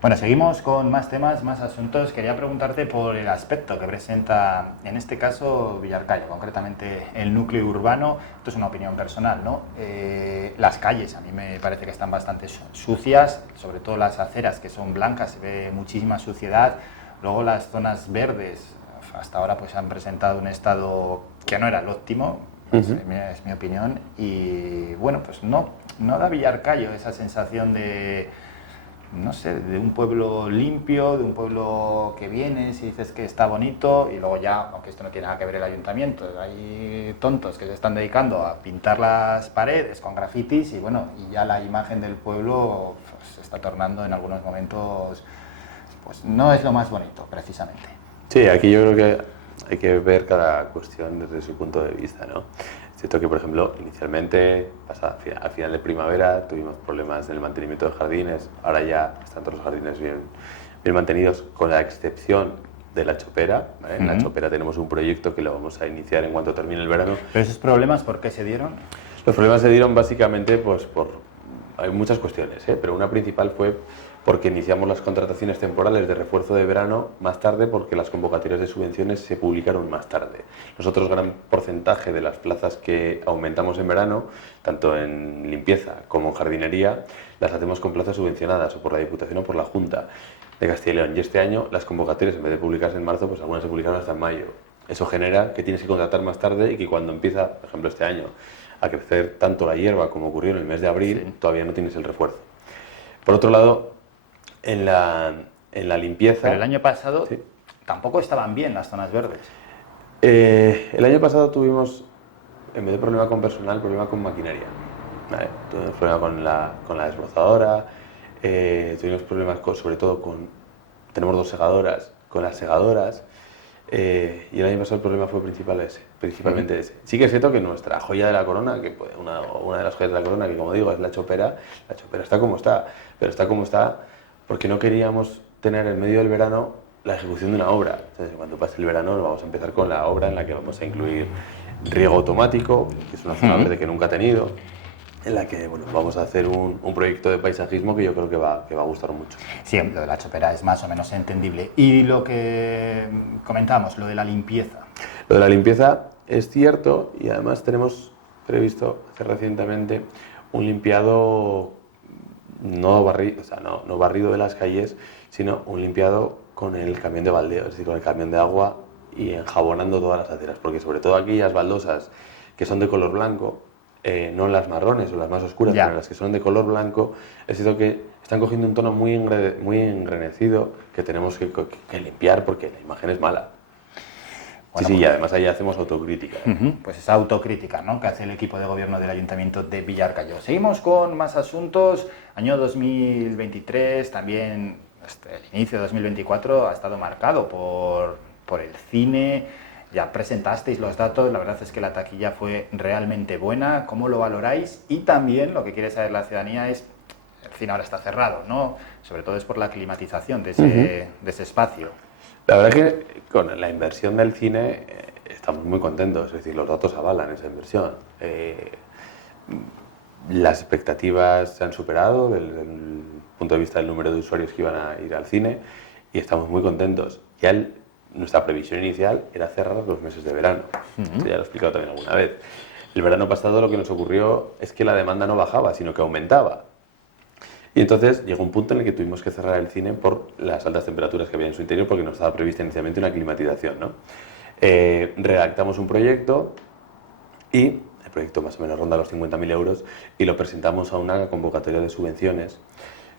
Bueno, seguimos con más temas, más asuntos. Quería preguntarte por el aspecto que presenta, en este caso, Villarcayo, concretamente el núcleo urbano. Esto es una opinión personal, ¿no? Las calles a mí me parece que están bastante sucias, sobre todo las aceras que son blancas, se ve muchísima suciedad. Luego las zonas verdes, hasta ahora pues han presentado un estado que no era el óptimo. Es mi opinión, y bueno, pues no da Villarcayo esa sensación de, no sé, de un pueblo limpio, de un pueblo que vienes y dices que está bonito, y luego ya, aunque esto no tiene nada que ver el ayuntamiento, hay tontos que se están dedicando a pintar las paredes con grafitis, y bueno, y ya la imagen del pueblo pues, se está tornando en algunos momentos, pues no es lo más bonito, precisamente. Sí, aquí yo creo que hay que ver cada cuestión desde su punto de vista, ¿no? Es cierto que, por ejemplo, inicialmente, al final de primavera, tuvimos problemas en el mantenimiento de jardines. Ahora ya están todos los jardines bien mantenidos, con la excepción de la Chopera, ¿vale? En la Chopera tenemos un proyecto que lo vamos a iniciar en cuanto termine el verano. ¿Pero esos problemas por qué se dieron? Los problemas se dieron básicamente pues, hay muchas cuestiones, pero una principal fue porque iniciamos las contrataciones temporales de refuerzo de verano más tarde, porque las convocatorias de subvenciones se publicaron más tarde. Nosotros gran porcentaje de las plazas que aumentamos en verano, tanto en limpieza como en jardinería, las hacemos con plazas subvencionadas o por la Diputación o por la Junta de Castilla y León. Y este año las convocatorias, en vez de publicarse en marzo, pues algunas se publicaron hasta en mayo. Eso genera que tienes que contratar más tarde y que cuando empieza, por ejemplo este año, a crecer tanto la hierba como ocurrió en el mes de abril, todavía no tienes el refuerzo. Por otro lado, en la limpieza... Pero el año pasado tampoco estaban bien las zonas verdes. El año pasado tuvimos, en vez de problema con personal, problema con maquinaria. ¿Vale? Tuvimos problema con la desbrozadora, tuvimos problemas sobre todo con... Tenemos 2 segadoras, con las segadoras, y el año pasado el problema fue principalmente ese. Sí que es cierto que nuestra joya de la corona, que una de las joyas de la corona, que como digo es la Chopera está como está, pero está como está porque no queríamos tener en medio del verano la ejecución de una obra. Entonces, cuando pase el verano vamos a empezar con la obra en la que vamos a incluir riego automático, que es una zona verde que nunca ha tenido, en la que bueno, vamos a hacer un proyecto de paisajismo que yo creo que va a gustar mucho. Sí, lo de la Chopera es más o menos entendible. Y lo que comentábamos, lo de la limpieza. Lo de la limpieza es cierto, y además tenemos previsto hacer recientemente un limpiado no barrido de las calles, sino un limpiado con el camión de baldeo, es decir, con el camión de agua, y enjabonando todas las aceras, porque sobre todo aquellas baldosas que son de color blanco, no las marrones o las más oscuras, Ya. pero las que son de color blanco, es cierto que están cogiendo un tono muy engranecido que tenemos que limpiar porque la imagen es mala. Bueno, Sí, pues, y además ahí hacemos autocrítica. pues esa autocrítica, ¿no?, que hace el equipo de gobierno del Ayuntamiento de Villarcayo. Seguimos con más asuntos. Año 2023, también el inicio de 2024 ha estado marcado por el cine. Ya presentasteis los datos, la verdad es que la taquilla fue realmente buena. ¿Cómo lo valoráis? Y también lo que quiere saber la ciudadanía es, el cine ahora está cerrado, ¿no? Sobre todo es por la climatización de ese espacio. La verdad es que con la inversión del cine estamos muy contentos, es decir, los datos avalan esa inversión. Las expectativas se han superado desde el punto de vista del número de usuarios que iban a ir al cine y estamos muy contentos. Ya nuestra previsión inicial era cerrar los meses de verano. Esto ya lo he explicado también alguna vez. El verano pasado lo que nos ocurrió es que la demanda no bajaba, sino que aumentaba. Y entonces llegó un punto en el que tuvimos que cerrar el cine por las altas temperaturas que había en su interior, porque no estaba prevista inicialmente una climatización, ¿no? Redactamos un proyecto y el proyecto más o menos ronda los 50.000 euros y lo presentamos a una convocatoria de subvenciones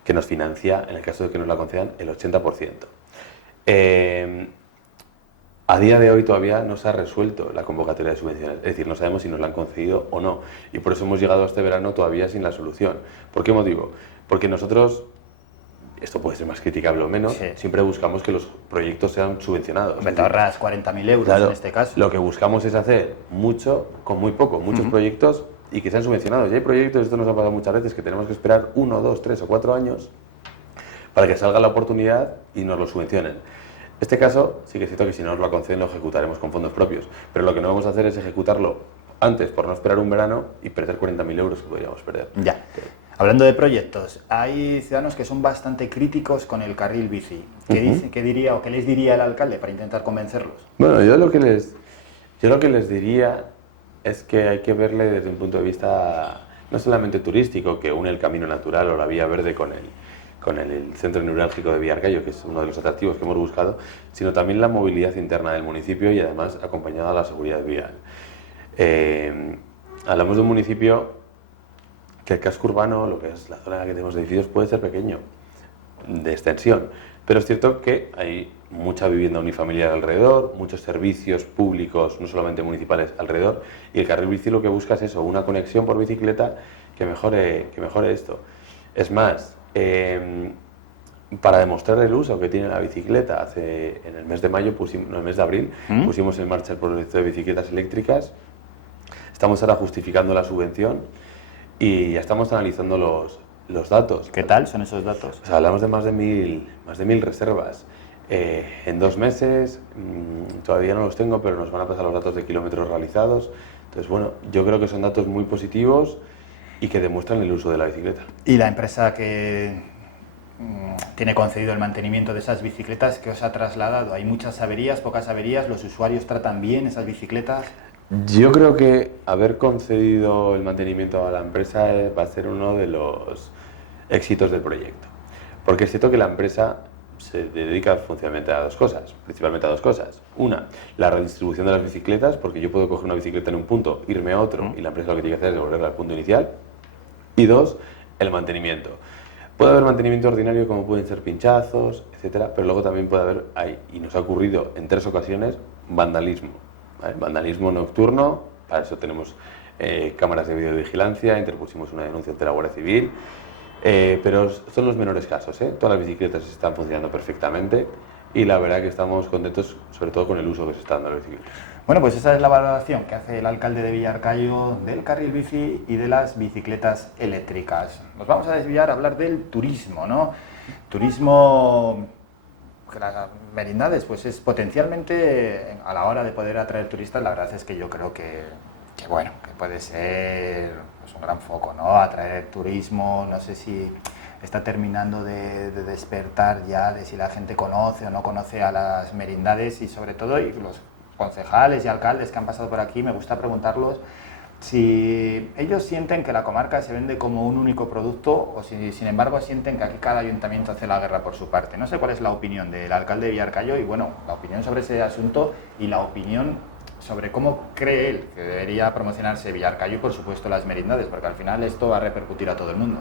que nos financia, en el caso de que nos la concedan, el 80%. A día de hoy todavía no se ha resuelto la convocatoria de subvenciones, es decir, no sabemos si nos la han concedido o no, y por eso hemos llegado a este verano todavía sin la solución. ¿Por qué motivo? Porque nosotros, esto puede ser más criticable o menos, siempre buscamos que los proyectos sean subvencionados. Me te ahorras 40.000 euros, claro, en este caso. Lo que buscamos es hacer mucho con muy poco, muchos proyectos y que sean subvencionados. Y hay proyectos, esto nos ha pasado muchas veces, que tenemos que esperar 1, 2, 3 o 4 años para que salga la oportunidad y nos lo subvencionen. En este caso, sí que es cierto que si no nos lo conceden lo ejecutaremos con fondos propios, pero lo que no vamos a hacer es ejecutarlo antes por no esperar un verano y perder 40.000 euros que podríamos perder. Ya. Hablando de proyectos, hay ciudadanos que son bastante críticos con el carril bici. ¿Qué diría o qué les diría el alcalde para intentar convencerlos? Bueno, yo lo que les diría es que hay que verle desde un punto de vista no solamente turístico, que une el camino natural o la vía verde con el centro neurálgico de Villarcayo, que es uno de los atractivos que hemos buscado, sino también la movilidad interna del municipio y además acompañada a la seguridad vial. Hablamos de un municipio que el casco urbano, lo que es la zona en la que tenemos edificios, puede ser pequeño, de extensión, pero es cierto que hay mucha vivienda unifamiliar alrededor, muchos servicios públicos, no solamente municipales, alrededor, y el carril bici lo que busca es eso, una conexión por bicicleta que mejore esto. Es más, para demostrar el uso que tiene la bicicleta, en el mes de mayo, en el mes de abril, pusimos en marcha el proyecto de bicicletas eléctricas. Estamos ahora justificando la subvención y ya estamos analizando los datos. ¿Qué tal son esos datos? O sea, hablamos de más de 1.000 reservas. En 2 meses, todavía no los tengo, pero nos van a pasar los datos de kilómetros realizados. Entonces, bueno, yo creo que son datos muy positivos y que demuestran el uso de la bicicleta. ¿Y la empresa que tiene concedido el mantenimiento de esas bicicletas, qué os ha trasladado? ¿Hay muchas averías, pocas averías? ¿Los usuarios tratan bien esas bicicletas? Yo creo que haber concedido el mantenimiento a la empresa va a ser uno de los éxitos del proyecto. Porque es cierto que la empresa se dedica funcionalmente a 2 cosas, principalmente a 2 cosas. Una, la redistribución de las bicicletas, porque yo puedo coger una bicicleta en un punto, irme a otro, y la empresa lo que tiene que hacer es devolverla al punto inicial. Y 2, el mantenimiento. Puede haber mantenimiento ordinario, como pueden ser pinchazos, etcétera, pero luego también puede haber, y nos ha ocurrido en 3 ocasiones, vandalismo. ¿Vale? Vandalismo nocturno, para eso tenemos cámaras de videovigilancia, interpusimos una denuncia ante la Guardia Civil, pero son los menores casos. Todas las bicicletas están funcionando perfectamente y la verdad que estamos contentos sobre todo con el uso que se está dando a las bicicletas. Bueno, pues esa es la valoración que hace el alcalde de Villarcayo del carril bici y de las bicicletas eléctricas. Nos vamos a desviar a hablar del turismo, ¿no? Turismo, que las merindades, pues es potencialmente, a la hora de poder atraer turistas, la verdad es que yo creo que puede ser pues un gran foco, ¿no? Atraer turismo, no sé si está terminando de despertar ya de si la gente conoce o no conoce a las merindades y sobre todo y los concejales y alcaldes que han pasado por aquí, me gusta preguntarlos si ellos sienten que la comarca se vende como un único producto o si sin embargo sienten que aquí cada ayuntamiento hace la guerra por su parte. No sé cuál es la opinión del alcalde de Villarcayo y bueno, la opinión sobre ese asunto y la opinión sobre cómo cree él que debería promocionarse Villarcayo y, por supuesto, las merindades, porque al final esto va a repercutir a todo el mundo.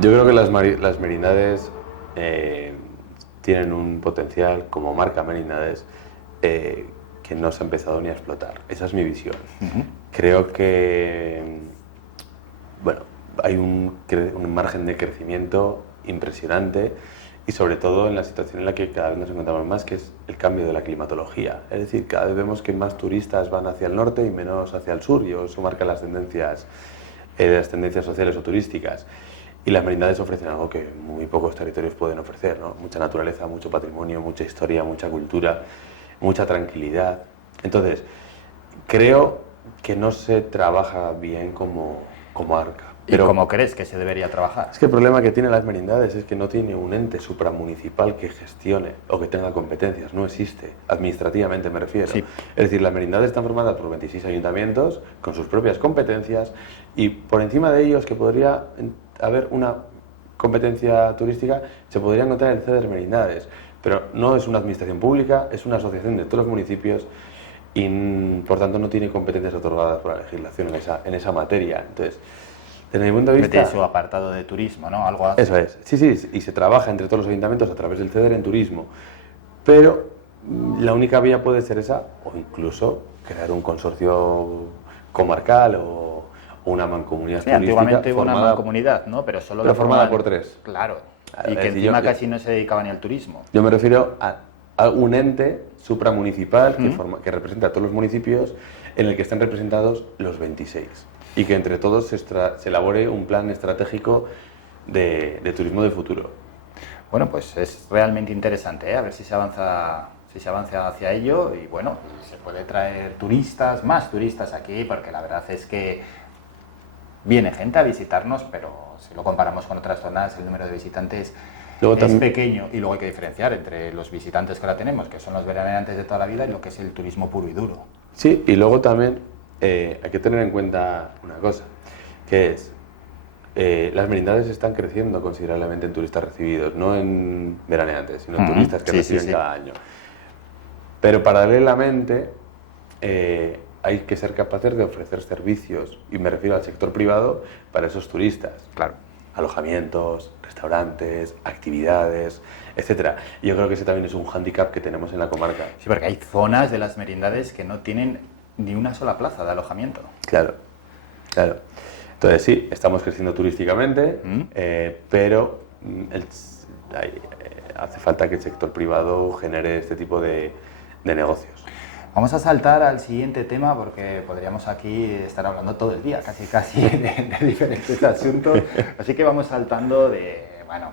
Yo creo que las merindades tienen un potencial como marca merindades que no se ha empezado ni a explotar. Esa es mi visión. Creo que bueno, hay un margen de crecimiento impresionante y sobre todo en la situación en la que cada vez nos encontramos más, que es el cambio de la climatología. Es decir, cada vez vemos que más turistas van hacia el norte y menos hacia el sur, y eso marca las tendencias sociales o turísticas. Y las merindades ofrecen algo que muy pocos territorios pueden ofrecer, ¿no? Mucha naturaleza, mucho patrimonio, mucha historia, mucha cultura, mucha tranquilidad. Entonces, creo que no se trabaja bien como arca. Pero, ¿y cómo crees que se debería trabajar? Es que el problema que tienen las merindades es que no tiene un ente supramunicipal que gestione o que tenga competencias. No existe, administrativamente me refiero. Sí. Es decir, las merindades están formadas por 26 ayuntamientos con sus propias competencias, y por encima de ellos, que podría haber una competencia turística, se podría encontrar el CEDER Merindades. Pero no es una administración pública, es una asociación de todos los municipios y por tanto no tiene competencias otorgadas por la legislación en esa materia. Entonces, desde mi punto de vista... Mete su apartado de turismo, ¿no? Algo así. Eso es. Sí, y se trabaja entre todos los ayuntamientos a través del CEDER en turismo. Pero la única vía puede ser esa, o incluso crear un consorcio comarcal o una mancomunidad turística. Antiguamente hubo una mancomunidad, ¿no? Pero solo formada por 3. Claro. Y que encima casi no se dedicaba ni al turismo. Yo me refiero a un ente supramunicipal que representa a todos los municipios, en el que están representados los 26. Y que entre todos se elabore un plan estratégico de turismo de futuro. Bueno, pues es realmente interesante, ¿eh? A ver si se avanza hacia ello, y bueno, se puede traer más turistas aquí, porque la verdad es que viene gente a visitarnos, pero si lo comparamos con otras zonas, el número de visitantes es pequeño, y luego hay que diferenciar entre los visitantes que ahora tenemos, que son los veraneantes de toda la vida, y lo que es el turismo puro y duro. Sí, y luego también hay que tener en cuenta una cosa, que es las merindades están creciendo considerablemente en turistas recibidos, no en veraneantes, sino en turistas que reciben cada año. Pero paralelamente hay que ser capaces de ofrecer servicios, y me refiero al sector privado, para esos turistas. Claro. Alojamientos, restaurantes, actividades, etcétera. Y yo creo que ese también es un hándicap que tenemos en la comarca. Sí, porque hay zonas de las merindades que no tienen ni una sola plaza de alojamiento. Claro. Entonces sí, estamos creciendo turísticamente, pero hace falta que el sector privado genere este tipo de negocios. Vamos a saltar al siguiente tema, porque podríamos aquí estar hablando todo el día, casi de diferentes asuntos. Así que vamos saltando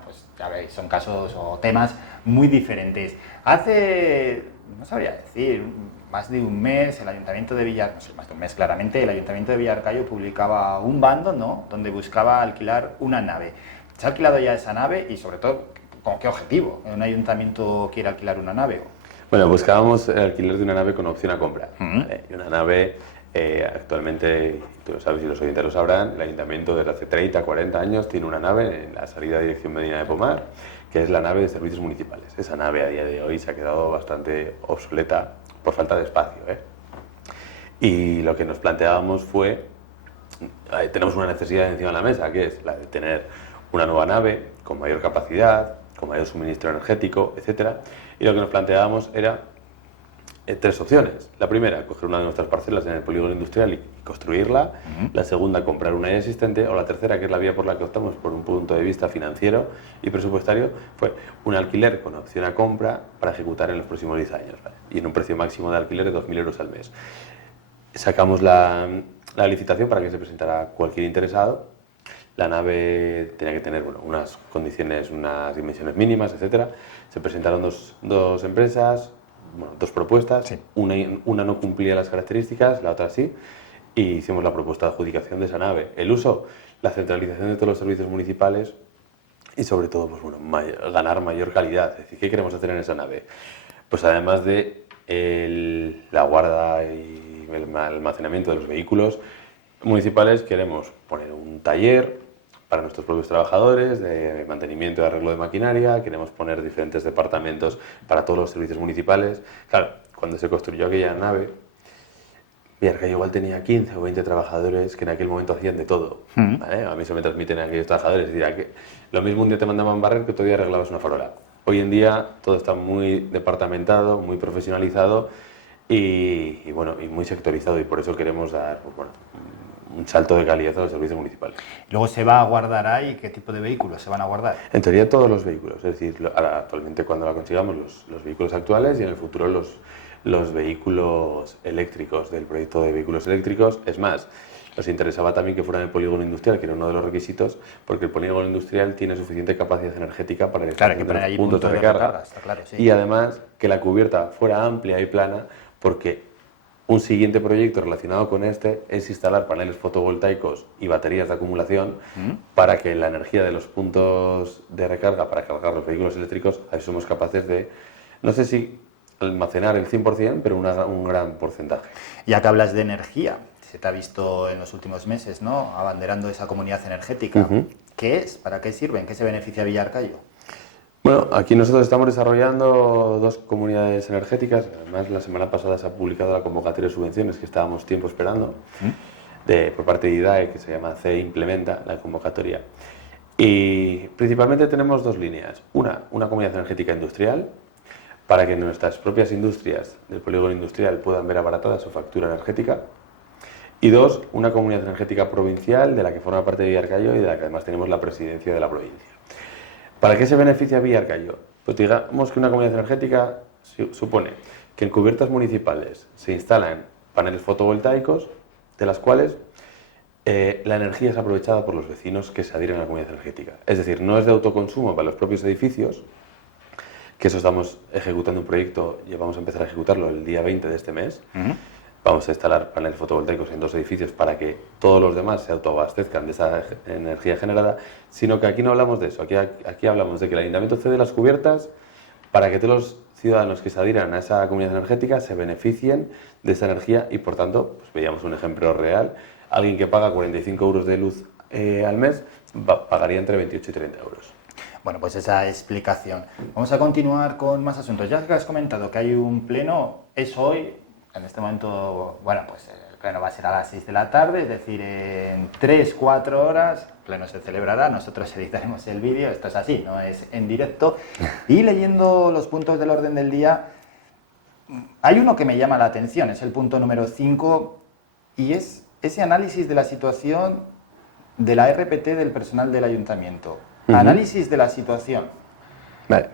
pues ya veis, son casos o temas muy diferentes. Hace, no sabría decir, más de un mes, el Ayuntamiento de más de un mes claramente, el Ayuntamiento de Villarcayo publicaba un bando, ¿no?, donde buscaba alquilar una nave. ¿Se ha alquilado ya esa nave? Y sobre todo, ¿con qué objetivo un ayuntamiento quiere alquilar una nave? Bueno, buscábamos el alquiler de una nave con opción a compra. ¿Vale? Y una nave, actualmente, tú lo sabes y los oyentes lo sabrán, el Ayuntamiento desde hace 30, 40 años tiene una nave en la salida de dirección Medina de Pomar, que es la nave de servicios municipales. Esa nave a día de hoy se ha quedado bastante obsoleta por falta de espacio, Y lo que nos planteábamos fue, tenemos una necesidad encima de la mesa, que es la de tener una nueva nave con mayor capacidad, con mayor suministro energético, etcétera. Y lo que nos planteábamos era 3 opciones. La primera, coger una de nuestras parcelas en el polígono industrial y construirla. La segunda, comprar una ya existente. O la tercera, que es la vía por la que optamos por un punto de vista financiero y presupuestario, fue un alquiler con opción a compra para ejecutar en los próximos 10 años, ¿vale? Y en un precio máximo de alquiler de 2.000 euros al mes. Sacamos la licitación para que se presentara cualquier interesado. La nave tenía que tener unas condiciones, unas dimensiones mínimas, etcétera. Se presentaron dos empresas, 2 propuestas. Sí. Una no cumplía las características, la otra sí, y hicimos la propuesta de adjudicación de esa nave. El uso, la centralización de todos los servicios municipales y sobre todo ganar mayor calidad. Es decir, ¿qué queremos hacer en esa nave? Pues además de la guarda y el almacenamiento de los vehículos municipales, queremos poner un taller para nuestros propios trabajadores de mantenimiento y arreglo de maquinaria. Queremos poner diferentes departamentos para todos los servicios municipales. Claro, cuando se construyó aquella nave, Villarcayo igual tenía 15 o 20 trabajadores que en aquel momento hacían de todo. ¿Vale? A mí se me transmiten aquellos trabajadores. Es decir, lo mismo un día te mandaban barrer que otro día arreglabas una farola. Hoy en día todo está muy departamentado, muy profesionalizado y bueno, y muy sectorizado, y por eso queremos dar un salto de calidad a los servicios municipales. Luego se va a guardar ahí, ¿qué tipo de vehículos se van a guardar? En teoría todos los vehículos, es decir, ahora, actualmente cuando la consigamos los vehículos actuales, y en el futuro los vehículos eléctricos del proyecto de vehículos eléctricos. Es más, nos interesaba también que fuera en el polígono industrial, que era uno de los requisitos, porque el polígono industrial tiene suficiente capacidad energética para que poner allí puntos de recarga. Está claro, sí. Y además que la cubierta fuera amplia y plana, porque un siguiente proyecto relacionado con este es instalar paneles fotovoltaicos y baterías de acumulación para que la energía de los puntos de recarga para cargar los vehículos eléctricos, ahí somos capaces de, no sé si almacenar el 100%, pero un gran porcentaje. Ya que hablas de energía, se te ha visto en los últimos meses, ¿no?, abanderando esa comunidad energética. ¿Qué es? ¿Para qué sirve? ¿En qué se beneficia Villarcayo? Bueno, aquí nosotros estamos desarrollando 2 comunidades energéticas. Además, la semana pasada se ha publicado la convocatoria de subvenciones que estábamos tiempo esperando por parte de IDAE, que se llama CE Implementa, la convocatoria. Y principalmente tenemos 2 líneas. Una comunidad energética industrial, para que nuestras propias industrias del polígono industrial puedan ver abaratada su factura energética. Y 2, una comunidad energética provincial de la que forma parte de Villarcayo y de la que además tenemos la presidencia de la provincia. ¿Para qué se beneficia Villarcayo? Pues digamos que una comunidad energética supone que en cubiertas municipales se instalan paneles fotovoltaicos, de las cuales la energía es aprovechada por los vecinos que se adhieren a la comunidad energética. Es decir, no es de autoconsumo para los propios edificios, que eso estamos ejecutando un proyecto y vamos a empezar a ejecutarlo el día 20 de este mes. Vamos a instalar paneles fotovoltaicos en 2 edificios para que todos los demás se autoabastezcan de esa energía generada, sino que aquí no hablamos de eso, aquí hablamos de que el ayuntamiento cede las cubiertas para que todos los ciudadanos que se adhieran a esa comunidad energética se beneficien de esa energía y, por tanto, pues veíamos un ejemplo real. Alguien que paga 45 euros de luz al mes pagaría entre 28 y 30 euros. Bueno, pues esa explicación. Vamos a continuar con más asuntos. Ya que has comentado que hay un pleno, es hoy. En este momento, bueno, pues el pleno va a ser a las 6 de la tarde, es decir, en 3-4 horas el pleno se celebrará, nosotros editaremos el vídeo, esto es así, no es en directo. Y leyendo los puntos del orden del día, hay uno que me llama la atención, es el punto número 5, y es ese análisis de la situación de la RPT del personal del ayuntamiento. Análisis de la situación. Vale.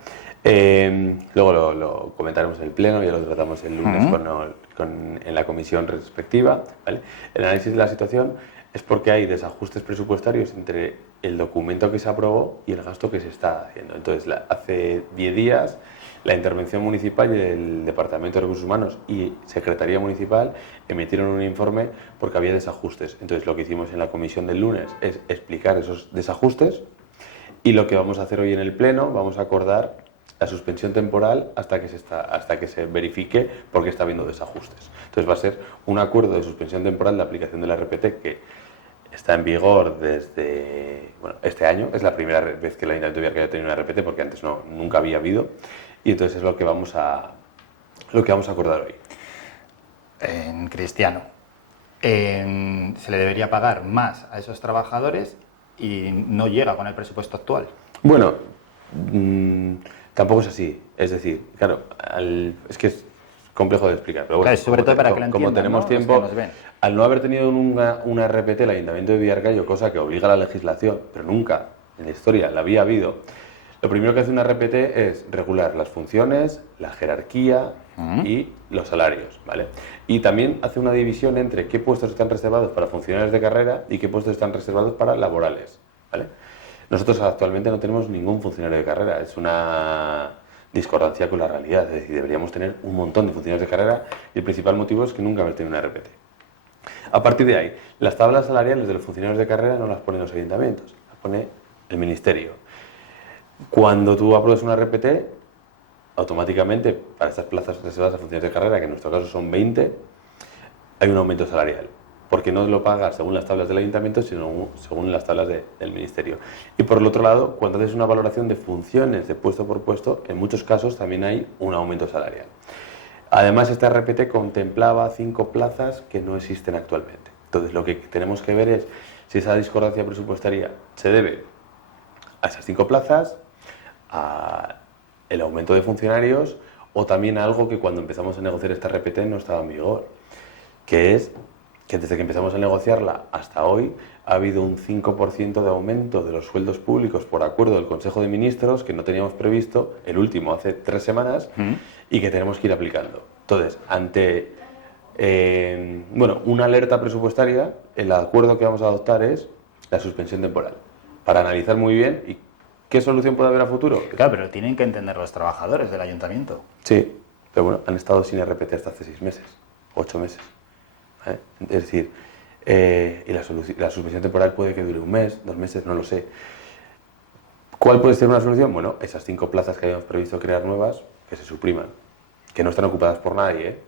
Luego lo comentaremos en el pleno, ya lo tratamos el lunes en la comisión respectiva. ¿Vale? El análisis de la situación es porque hay desajustes presupuestarios entre el documento que se aprobó y el gasto que se está haciendo. Entonces, hace 10 días, la intervención municipal y el Departamento de Recursos Humanos y Secretaría Municipal emitieron un informe porque había desajustes. Entonces, lo que hicimos en la comisión del lunes es explicar esos desajustes, y lo que vamos a hacer hoy en el pleno, vamos a acordar la suspensión temporal hasta que se verifique por qué está habiendo desajustes. Entonces va a ser un acuerdo de suspensión temporal de aplicación de la RPT que está en vigor desde este año. Es la primera vez que el Ayuntamiento de Villarcayo ha tenido una RPT, porque antes nunca había habido, y entonces es lo que vamos a acordar hoy. Cristiano, se le debería pagar más a esos trabajadores y no llega con el presupuesto actual. Bueno, tampoco es así. Es decir, claro, es que es complejo de explicar. Pero bueno, claro, sobre todo para que lo entiendan, como tenemos tiempo, al no haber tenido una RPT el Ayuntamiento de Villarcayo, cosa que obliga a la legislación, pero nunca en la historia la había habido, lo primero que hace una RPT es regular las funciones, la jerarquía y los salarios, ¿vale? Y también hace una división entre qué puestos están reservados para funcionarios de carrera y qué puestos están reservados para laborales, ¿vale? Nosotros actualmente no tenemos ningún funcionario de carrera, es una discordancia con la realidad, es decir, deberíamos tener un montón de funcionarios de carrera y el principal motivo es que nunca hemos tenido una RPT. A partir de ahí, las tablas salariales de los funcionarios de carrera no las ponen los ayuntamientos, las pone el ministerio. Cuando tú apruebas una RPT, automáticamente para estas plazas reservadas a funcionarios de carrera, que en nuestro caso son 20, hay un aumento salarial, porque no lo pagas según las tablas del ayuntamiento, sino según las tablas del ministerio. Y por el otro lado, cuando haces una valoración de funciones de puesto por puesto, en muchos casos también hay un aumento salarial. Además, esta RPT contemplaba 5 plazas que no existen actualmente. Entonces, lo que tenemos que ver es si esa discordancia presupuestaria se debe a esas 5 plazas, a el aumento de funcionarios o también a algo que cuando empezamos a negociar esta RPT no estaba en vigor, que es que desde que empezamos a negociarla hasta hoy ha habido un 5% de aumento de los sueldos públicos por acuerdo del Consejo de Ministros que no teníamos previsto, el último hace 3 semanas, y que tenemos que ir aplicando. Entonces, ante una alerta presupuestaria, el acuerdo que vamos a adoptar es la suspensión temporal, para analizar muy bien y qué solución puede haber a futuro. Claro, pero tienen que entender los trabajadores del ayuntamiento. Sí, pero bueno, han estado sin RPT hasta hace 6 meses, 8 meses. Es decir, y la suspensión temporal puede que dure 1 mes, 2 meses, no lo sé. ¿Cuál puede ser una solución? Bueno, esas 5 plazas que habíamos previsto crear nuevas, que se supriman, que no están ocupadas por nadie.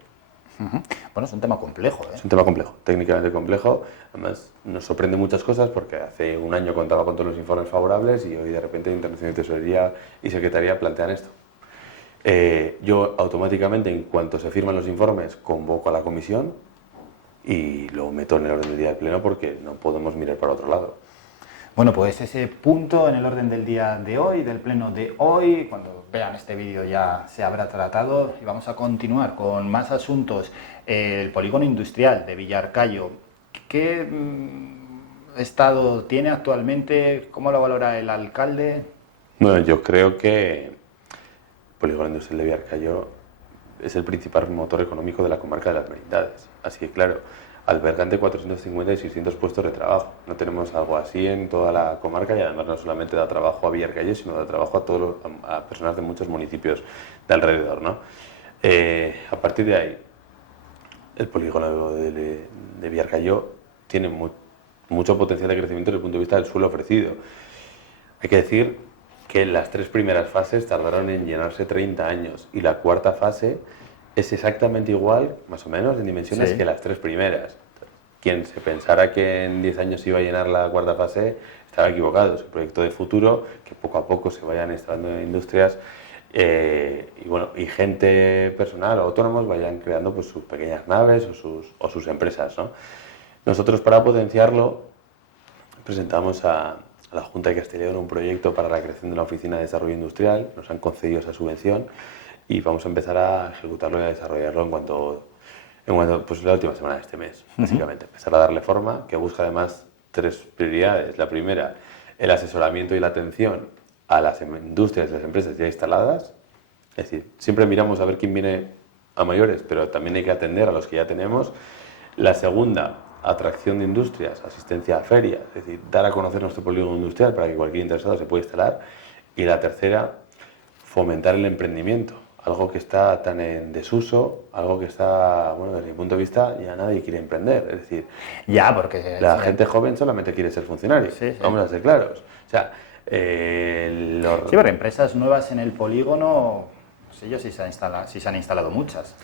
Bueno, es un tema complejo. Es un tema complejo, técnicamente complejo. Además, nos sorprende muchas cosas porque hace 1 año contaba con todos los informes favorables y hoy de repente Internacional de Tesorería y Secretaría plantean esto. Yo automáticamente, en cuanto se firman los informes, convoco a la comisión y lo meto en el orden del día del pleno porque no podemos mirar para otro lado. Bueno, pues ese punto en el orden del día de hoy, del pleno de hoy, cuando vean este vídeo ya se habrá tratado y vamos a continuar con más asuntos. El polígono industrial de Villarcayo, ¿qué estado tiene actualmente? ¿Cómo lo valora el alcalde? Bueno, yo creo que el polígono industrial de Villarcayo es el principal motor económico de la comarca de las Merindades. Así que, claro, alberga entre 450 y 600 puestos de trabajo. No tenemos algo así en toda la comarca y además no solamente da trabajo a Villarcayo, sino da trabajo a personas de muchos municipios de alrededor, ¿no? A partir de ahí, el polígono de Villarcayo tiene mucho potencial de crecimiento desde el punto de vista del suelo ofrecido. Hay que decir que las 3 primeras fases tardaron en llenarse 30 años y la 4ª fase es exactamente igual, más o menos, en dimensiones que las 3 primeras. Quien se pensara que en 10 años iba a llenar la 4ª fase estaba equivocado. Es un proyecto de futuro que poco a poco se vayan instalando en industrias y gente personal o autónomos vayan creando pues, sus pequeñas naves o sus empresas, ¿no? Nosotros, para potenciarlo, presentamos a la Junta de Castilla y León un proyecto para la creación de la Oficina de Desarrollo Industrial. Nos han concedido esa subvención y vamos a empezar a ejecutarlo y a desarrollarlo en cuanto pues la última semana de este mes, básicamente. Empezar a darle forma, que busca además 3 prioridades. La primera, el asesoramiento y la atención a las industrias y las empresas ya instaladas. Es decir, siempre miramos a ver quién viene a mayores, pero también hay que atender a los que ya tenemos. La segunda, atracción de industrias, asistencia a ferias, es decir, dar a conocer nuestro polígono industrial para que cualquier interesado se pueda instalar. Y la tercera, fomentar el emprendimiento, algo que está tan en desuso, algo que está, bueno, desde mi punto de vista, ya nadie quiere emprender. Es decir, porque la gente joven solamente quiere ser funcionario, vamos a ser claros. O sea, Sí, pero empresas nuevas en el polígono, pues ellos sí se han instalado muchas.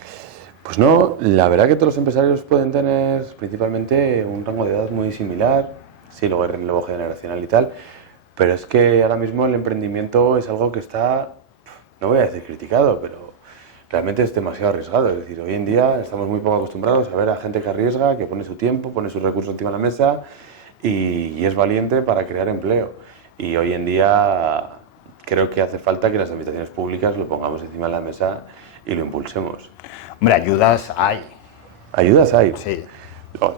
Pues no, la verdad que todos los empresarios pueden tener principalmente un rango de edad muy similar, sí, luego hay relevo generacional y tal, pero es que ahora mismo el emprendimiento es algo que está, no voy a decir criticado, pero realmente es demasiado arriesgado. Es decir, hoy en día estamos muy poco acostumbrados a ver a gente que arriesga, que pone su tiempo, pone sus recursos encima de la mesa y es valiente para crear empleo. Y hoy en día creo que hace falta que las administraciones públicas lo pongamos encima de la mesa y lo impulsemos. Hombre, ayudas hay. ¿Ayudas hay? Sí.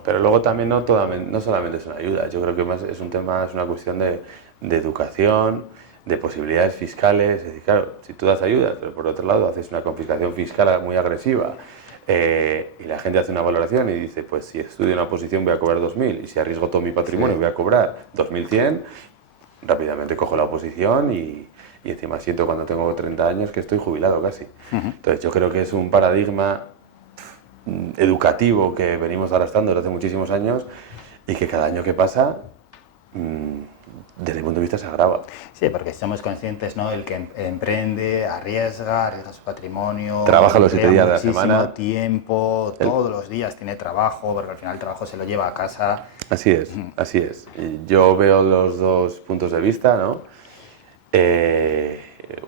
Pero luego también no solamente son ayudas. Yo creo que más es una cuestión de educación, de posibilidades fiscales. Es decir, claro, si tú das ayudas, pero por otro lado haces una confiscación fiscal muy agresiva y la gente hace una valoración y dice, pues si estudio una oposición voy a cobrar 2.000 y si arriesgo todo mi patrimonio voy a cobrar 2.100, rápidamente cojo la oposición y encima siento cuando tengo 30 años que estoy jubilado casi. Entonces yo creo que es un paradigma educativo que venimos arrastrando desde hace muchísimos años y que cada año que pasa, desde mi punto de vista, se agrava. Sí, porque somos conscientes, ¿no? El que emprende, arriesga su patrimonio, trabaja los 7 días de la semana, tiempo, todos los días tiene trabajo, porque al final el trabajo se lo lleva a casa. Así es, así es. Yo veo los 2 puntos de vista, ¿no?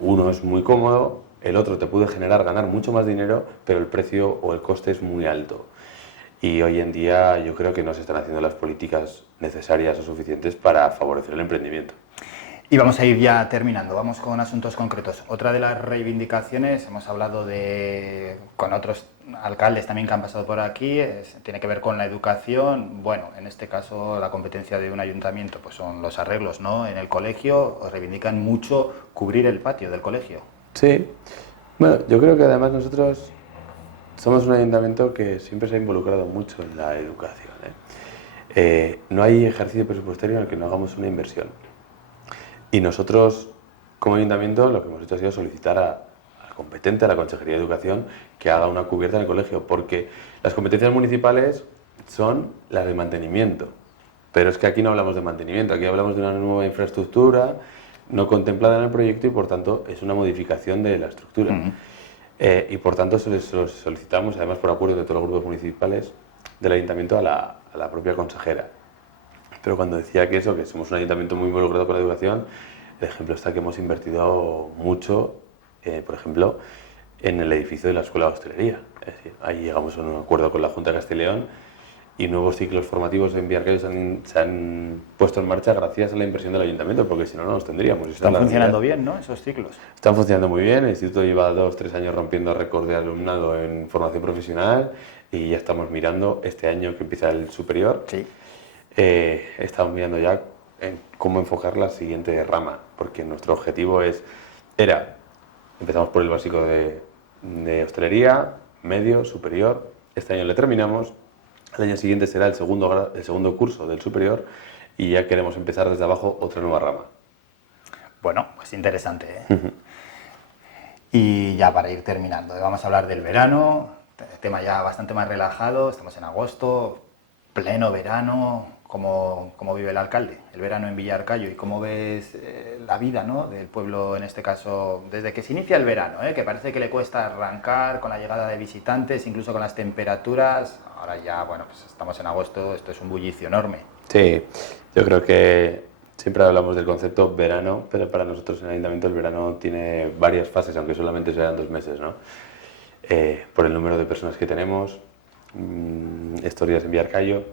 Uno es muy cómodo, el otro te puede ganar mucho más dinero, pero el precio o el coste es muy alto. Y hoy en día yo creo que no se están haciendo las políticas necesarias o suficientes para favorecer el emprendimiento. Y vamos a ir ya terminando, vamos con asuntos concretos. Otra de las reivindicaciones, hemos hablado con otros alcaldes también que han pasado por aquí, tiene que ver con la educación. Bueno, en este caso la competencia de un ayuntamiento pues son los arreglos, ¿no? En el colegio os reivindican mucho cubrir el patio del colegio. Sí, bueno, yo creo que además nosotros somos un ayuntamiento que siempre se ha involucrado mucho en la educación, no hay ejercicio presupuestario en el que no hagamos una inversión. Y nosotros, como ayuntamiento, lo que hemos hecho ha sido solicitar al competente, a la Consejería de Educación, que haga una cubierta en el colegio, porque las competencias municipales son las de mantenimiento. Pero es que aquí no hablamos de mantenimiento, aquí hablamos de una nueva infraestructura no contemplada en el proyecto y, por tanto, es una modificación de la estructura. Y, por tanto, se les solicitamos, además por acuerdo de todos los grupos municipales del ayuntamiento, a la propia consejera. Pero cuando decía que somos un ayuntamiento muy involucrado con la educación, el ejemplo está que hemos invertido mucho, por ejemplo, en el edificio de la Escuela de Hostelería. Es decir, ahí llegamos a un acuerdo con la Junta de Castilla y León y nuevos ciclos formativos en Villarcayo se han puesto en marcha gracias a la inversión del ayuntamiento, porque si no, no los tendríamos. Están funcionando bien, ¿no?, esos ciclos. Están funcionando muy bien. El instituto lleva 2-3 años rompiendo récord de alumnado en formación profesional y ya estamos mirando este año que empieza el superior. Sí. Estamos mirando ya en cómo enfocar la siguiente rama, porque nuestro objetivo empezamos por el básico de hostelería, medio, superior, este año le terminamos, al año siguiente será el segundo curso del superior y ya queremos empezar desde abajo otra nueva rama. Bueno, pues interesante, ¿eh? Y ya para ir terminando, vamos a hablar del verano, tema ya bastante más relajado, estamos en agosto, pleno verano. ¿Cómo vive el alcalde el verano en Villarcayo y cómo ves la vida, ¿no?, del pueblo en este caso desde que se inicia el verano, que parece que le cuesta arrancar con la llegada de visitantes, incluso con las temperaturas? Ahora ya, bueno, pues estamos en agosto, esto es un bullicio enorme. Sí, yo creo que siempre hablamos del concepto verano, pero para nosotros en el ayuntamiento el verano tiene varias fases, aunque solamente sean 2 meses, ¿no? Por el número de personas que tenemos, estos días en Villarcayo,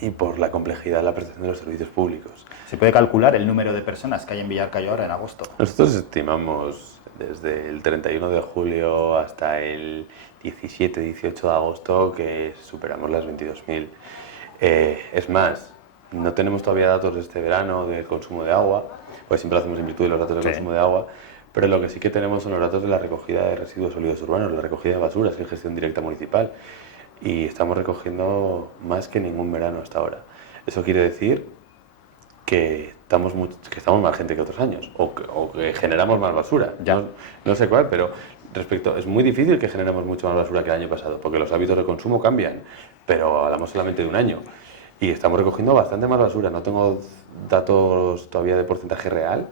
y por la complejidad de la prestación de los servicios públicos. ¿Se puede calcular el número de personas que hay en Villarcayo ahora en agosto? Nosotros estimamos desde el 31 de julio hasta el 17-18 de agosto que superamos las 22.000. Es más, no tenemos todavía datos de este verano del consumo de agua, pues siempre lo hacemos en virtud de los datos del consumo de agua, pero lo que sí que tenemos son los datos de la recogida de residuos sólidos urbanos, la recogida de basuras, que es gestión directa municipal. Y estamos recogiendo más que ningún verano hasta ahora. Eso quiere decir que estamos más gente que otros años, o que generamos más basura. Ya no sé cuál, pero es muy difícil que generemos mucho más basura que el año pasado, porque los hábitos de consumo cambian, pero hablamos solamente de un año. Y estamos recogiendo bastante más basura. No tengo datos todavía de porcentaje real,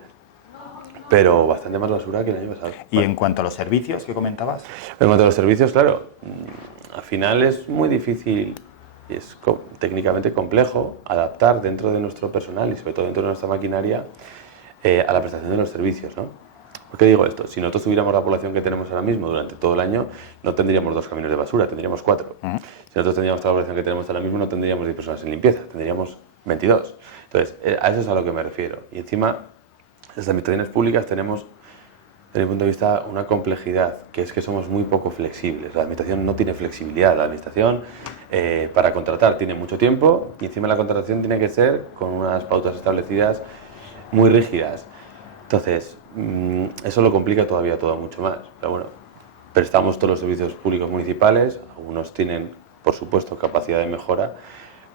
pero bastante más basura que el año pasado. ¿Y en cuanto a los servicios que comentabas? En cuanto a los servicios, claro, al final es muy difícil y es técnicamente complejo adaptar dentro de nuestro personal y sobre todo dentro de nuestra maquinaria a la prestación de los servicios, ¿no? ¿Por qué digo esto? Si nosotros tuviéramos la población que tenemos ahora mismo durante todo el año, no tendríamos 2 camiones de basura, tendríamos 4. Si nosotros tendríamos la población que tenemos ahora mismo, no tendríamos 10 personas en limpieza, tendríamos 22. Entonces, a eso es a lo que me refiero. Y encima, las administraciones públicas tenemos, desde mi punto de vista, una complejidad, que es que somos muy poco flexibles. La administración no tiene flexibilidad. La administración, para contratar, tiene mucho tiempo y encima la contratación tiene que ser con unas pautas establecidas muy rígidas. Entonces, eso lo complica todavía todo mucho más. Pero bueno, prestamos todos los servicios públicos municipales, algunos tienen, por supuesto, capacidad de mejora,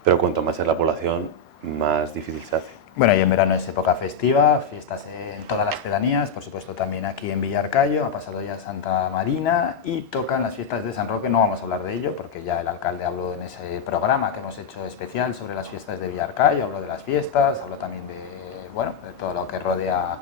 pero cuanto más es la población, más difícil se hace. Bueno, y en verano es época festiva, fiestas en todas las pedanías, por supuesto también aquí en Villarcayo, ha pasado ya Santa Marina y tocan las fiestas de San Roque. No vamos a hablar de ello porque ya el alcalde habló en ese programa que hemos hecho especial sobre las fiestas de Villarcayo, habló de las fiestas, habló también de todo lo que rodea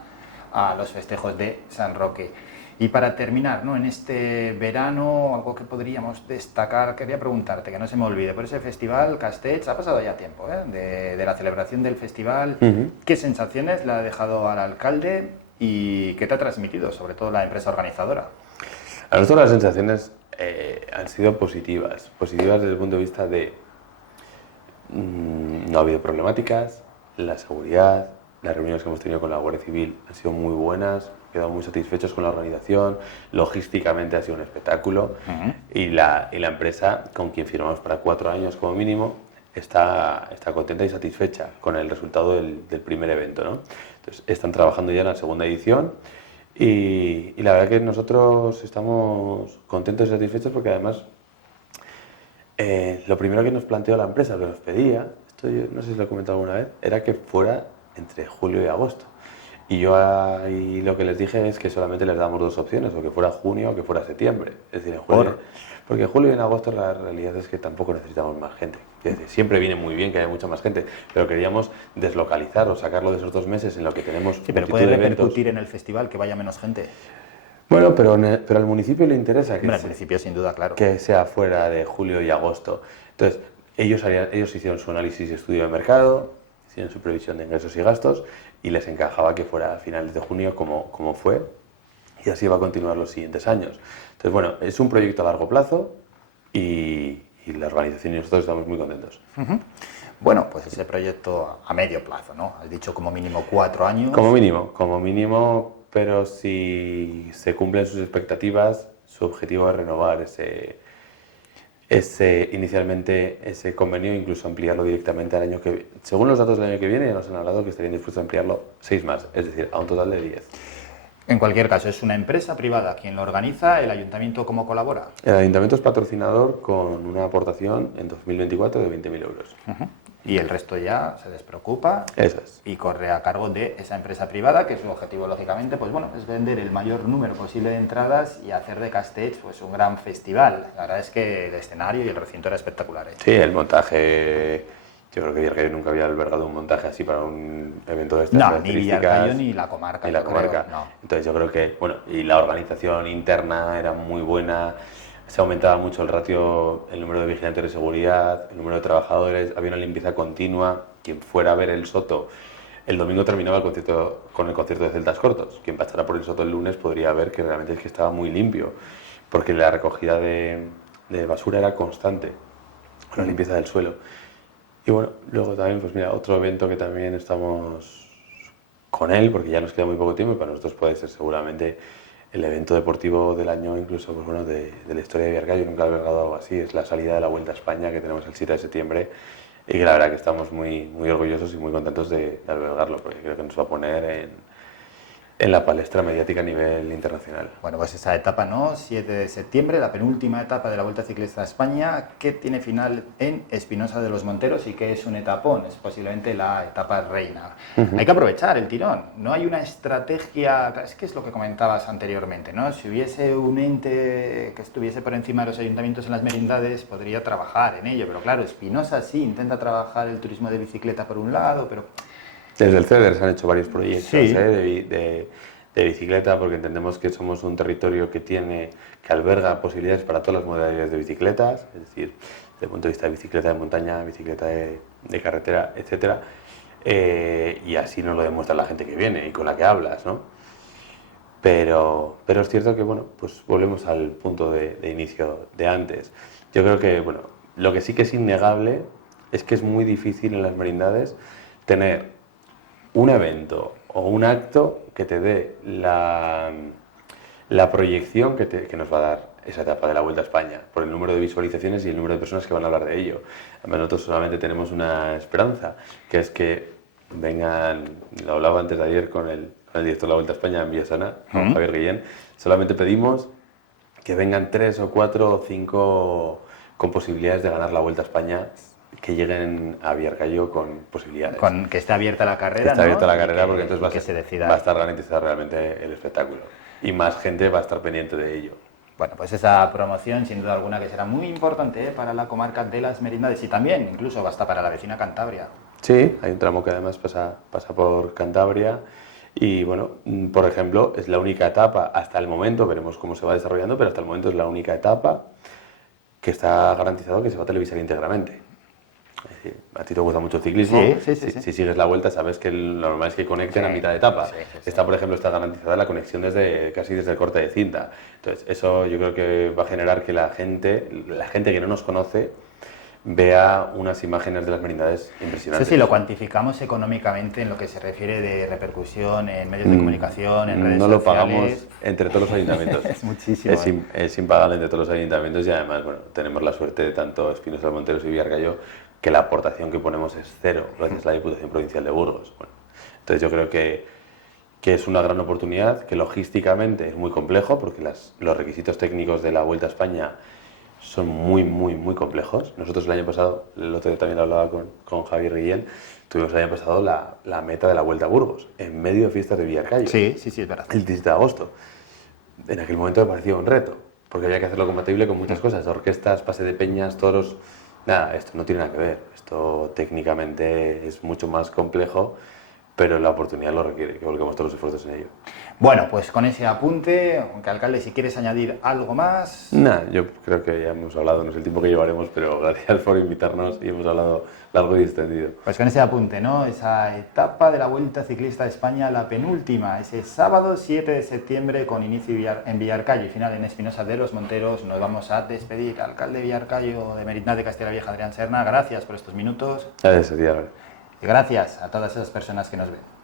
a los festejos de San Roque. Y para terminar, ¿no?, en este verano, algo que podríamos destacar, quería preguntarte, que no se me olvide, por ese festival Castells, ha pasado ya tiempo de la celebración del festival. ¿Qué sensaciones le ha dejado al alcalde ¿Y qué te ha transmitido, sobre todo la empresa organizadora? A nosotros las sensaciones han sido positivas desde el punto de vista de no ha habido problemáticas, la seguridad, las reuniones que hemos tenido con la Guardia Civil han sido muy buenas, hemos quedado muy satisfechos con la organización, logísticamente ha sido un espectáculo y la empresa, con quien firmamos para 4 años como mínimo, está contenta y satisfecha con el resultado del primer evento, ¿no? Entonces, están trabajando ya en la segunda edición y la verdad que nosotros estamos contentos y satisfechos porque además lo primero que nos planteó la empresa, que nos pedía, esto yo no sé si lo he comentado alguna vez, era que fuera entre julio y agosto. Y yo ahí lo que les dije es que solamente les damos 2 opciones, o que fuera junio o que fuera septiembre. Es decir, en julio, porque en julio y en agosto la realidad es que tampoco necesitamos más gente. Es decir, siempre viene muy bien que haya mucha más gente, pero queríamos deslocalizarlo, sacarlo de esos 2 meses en los que tenemos Sí, pero puede repercutir en el festival que vaya menos gente. Bueno, pero al municipio le interesa al municipio, sin duda, claro, que sea fuera de julio y agosto. Entonces, ellos hicieron su análisis y estudio de mercado, hicieron su previsión de ingresos y gastos y les encajaba que fuera a finales de junio como fue y así va a continuar los siguientes años. Entonces, bueno, es un proyecto a largo plazo y la organización y nosotros estamos muy contentos. Bueno, pues ese proyecto a medio plazo, ¿no? Has dicho como mínimo 4 años. Como mínimo, pero si se cumplen sus expectativas, su objetivo es renovar inicialmente ese convenio e incluso ampliarlo directamente al año que viene. Según los datos del año que viene, ya nos han hablado que estarían dispuestos a ampliarlo 6 más, es decir, a un total de 10. En cualquier caso, ¿es una empresa privada quien lo organiza? ¿El ayuntamiento cómo colabora? El ayuntamiento es patrocinador con una aportación en 2024 de 20.000 euros. Y el resto ya se despreocupa. Eso es. Y corre a cargo de esa empresa privada, que su objetivo, lógicamente, pues bueno, es vender el mayor número posible de entradas y hacer de Castells pues un gran festival. La verdad es que el escenario y el recinto era espectacular, ¿eh? Sí, el montaje... Yo creo que Villarcayo nunca había albergado un montaje así para un evento de estas características. Ni Villarcayo ni la comarca. No. Entonces yo creo que, bueno, y la organización interna era muy buena, se aumentaba mucho el ratio, el número de vigilantes de seguridad, el número de trabajadores, había una limpieza continua. Quien fuera a ver el Soto, el domingo terminaba con el concierto de Celtas Cortos. Quien pasara por el Soto el lunes podría ver que realmente es que estaba muy limpio, porque la recogida de basura era constante, con la limpieza del suelo. Y bueno, luego también, pues mira, otro evento que también estamos con él, porque ya nos queda muy poco tiempo y para nosotros puede ser seguramente el evento deportivo del año, incluso pues bueno, de la historia de Villarcayo. Nunca he albergado algo así, es la salida de la Vuelta a España que tenemos el 7 de septiembre y que la verdad que estamos muy orgullosos y muy contentos de albergarlo, porque creo que nos va a poner en la palestra mediática a nivel internacional. Bueno, pues esa etapa, ¿no? 7 de septiembre, la penúltima etapa de la Vuelta Ciclista a España, que tiene final en Espinosa de los Monteros y que es un etapón, es posiblemente la etapa reina. Hay que aprovechar el tirón, no hay una estrategia, es que es lo que comentabas anteriormente, ¿no? Si hubiese un ente que estuviese por encima de los ayuntamientos en las merindades, podría trabajar en ello, pero claro, Espinosa sí intenta trabajar el turismo de bicicleta por un lado, pero... Desde el CEDER se han hecho varios proyectos, sí, de bicicleta, porque entendemos que somos un territorio que alberga posibilidades para todas las modalidades de bicicletas, es decir, desde el punto de vista de bicicleta de montaña, bicicleta de carretera, etcétera, y así nos lo demuestra la gente que viene y con la que hablas, ¿no? Pero es cierto que, bueno, pues volvemos al punto de inicio de antes. Yo creo que, bueno, lo que sí que es innegable es que es muy difícil en las merindades tener un evento o un acto que te dé la proyección que nos va a dar esa etapa de la Vuelta a España, por el número de visualizaciones y el número de personas que van a hablar de ello. Además, nosotros solamente tenemos una esperanza, que es que vengan, lo hablaba antes de ayer con el director de la Vuelta a España en Villasana, con Javier Guillén, solamente pedimos que vengan 3 o 4 o 5 con posibilidades de ganar la Vuelta a España, que lleguen a Villarcayo con posibilidades. Con que esté abierta la carrera, que esté abierta ¿no? la carrera, porque entonces va a estar garantizado realmente el espectáculo. Y más gente va a estar pendiente de ello. Bueno, pues esa promoción, sin duda alguna, que será muy importante para la comarca de las Merindades y también, incluso, hasta para la vecina Cantabria. Sí, hay un tramo que además pasa por Cantabria y, bueno, por ejemplo, es la única etapa hasta el momento, veremos cómo se va desarrollando, pero hasta el momento es la única etapa que está garantizado que se va a televisar íntegramente. Es decir, a ti te gusta mucho el ciclismo, si sigues la Vuelta sabes que lo normal es que conecten a mitad de etapa. Esta, por ejemplo, está garantizada la conexión casi desde el corte de cinta. Entonces, eso yo creo que va a generar que la gente que no nos conoce, vea unas imágenes de las merindades impresionantes. Sí, lo cuantificamos económicamente en lo que se refiere de repercusión en medios de comunicación, en redes sociales. No lo pagamos entre todos los ayuntamientos. Es muchísimo. Es impagable entre todos los ayuntamientos y además, bueno, tenemos la suerte de tanto Espinosa Monteros y Villarcayo que la aportación que ponemos es cero gracias a la Diputación Provincial de Burgos. Bueno, entonces yo creo que es una gran oportunidad, que logísticamente es muy complejo porque los requisitos técnicos de la Vuelta a España son muy, muy, muy complejos. Nosotros el año pasado, el otro día también hablaba con Javier Guillén, tuvimos el año pasado la meta de la Vuelta a Burgos, en medio de fiestas de Villarcayo. Sí, es verdad. El 17 de agosto. En aquel momento me parecía un reto, porque había que hacerlo compatible con muchas cosas, orquestas, pase de peñas, toros. Nada, esto no tiene nada que ver. Esto técnicamente es mucho más complejo, pero la oportunidad lo requiere, que volquemos todos los esfuerzos en ello. Bueno, pues con ese apunte, aunque alcalde, si quieres añadir algo más... Nada, yo creo que ya hemos hablado, no sé el tiempo que llevaremos, pero gracias por invitarnos y hemos hablado largo y extendido. Pues con ese apunte, ¿no? Esa etapa de la Vuelta Ciclista de España, la penúltima, ese sábado 7 de septiembre con inicio en Villarcayo y final en Espinosa de los Monteros. Nos vamos a despedir. Alcalde de Villarcayo de Merindad de Castilla Vieja, Adrián Serna, gracias por estos minutos. Gracias, Diana. Y gracias a todas esas personas que nos ven.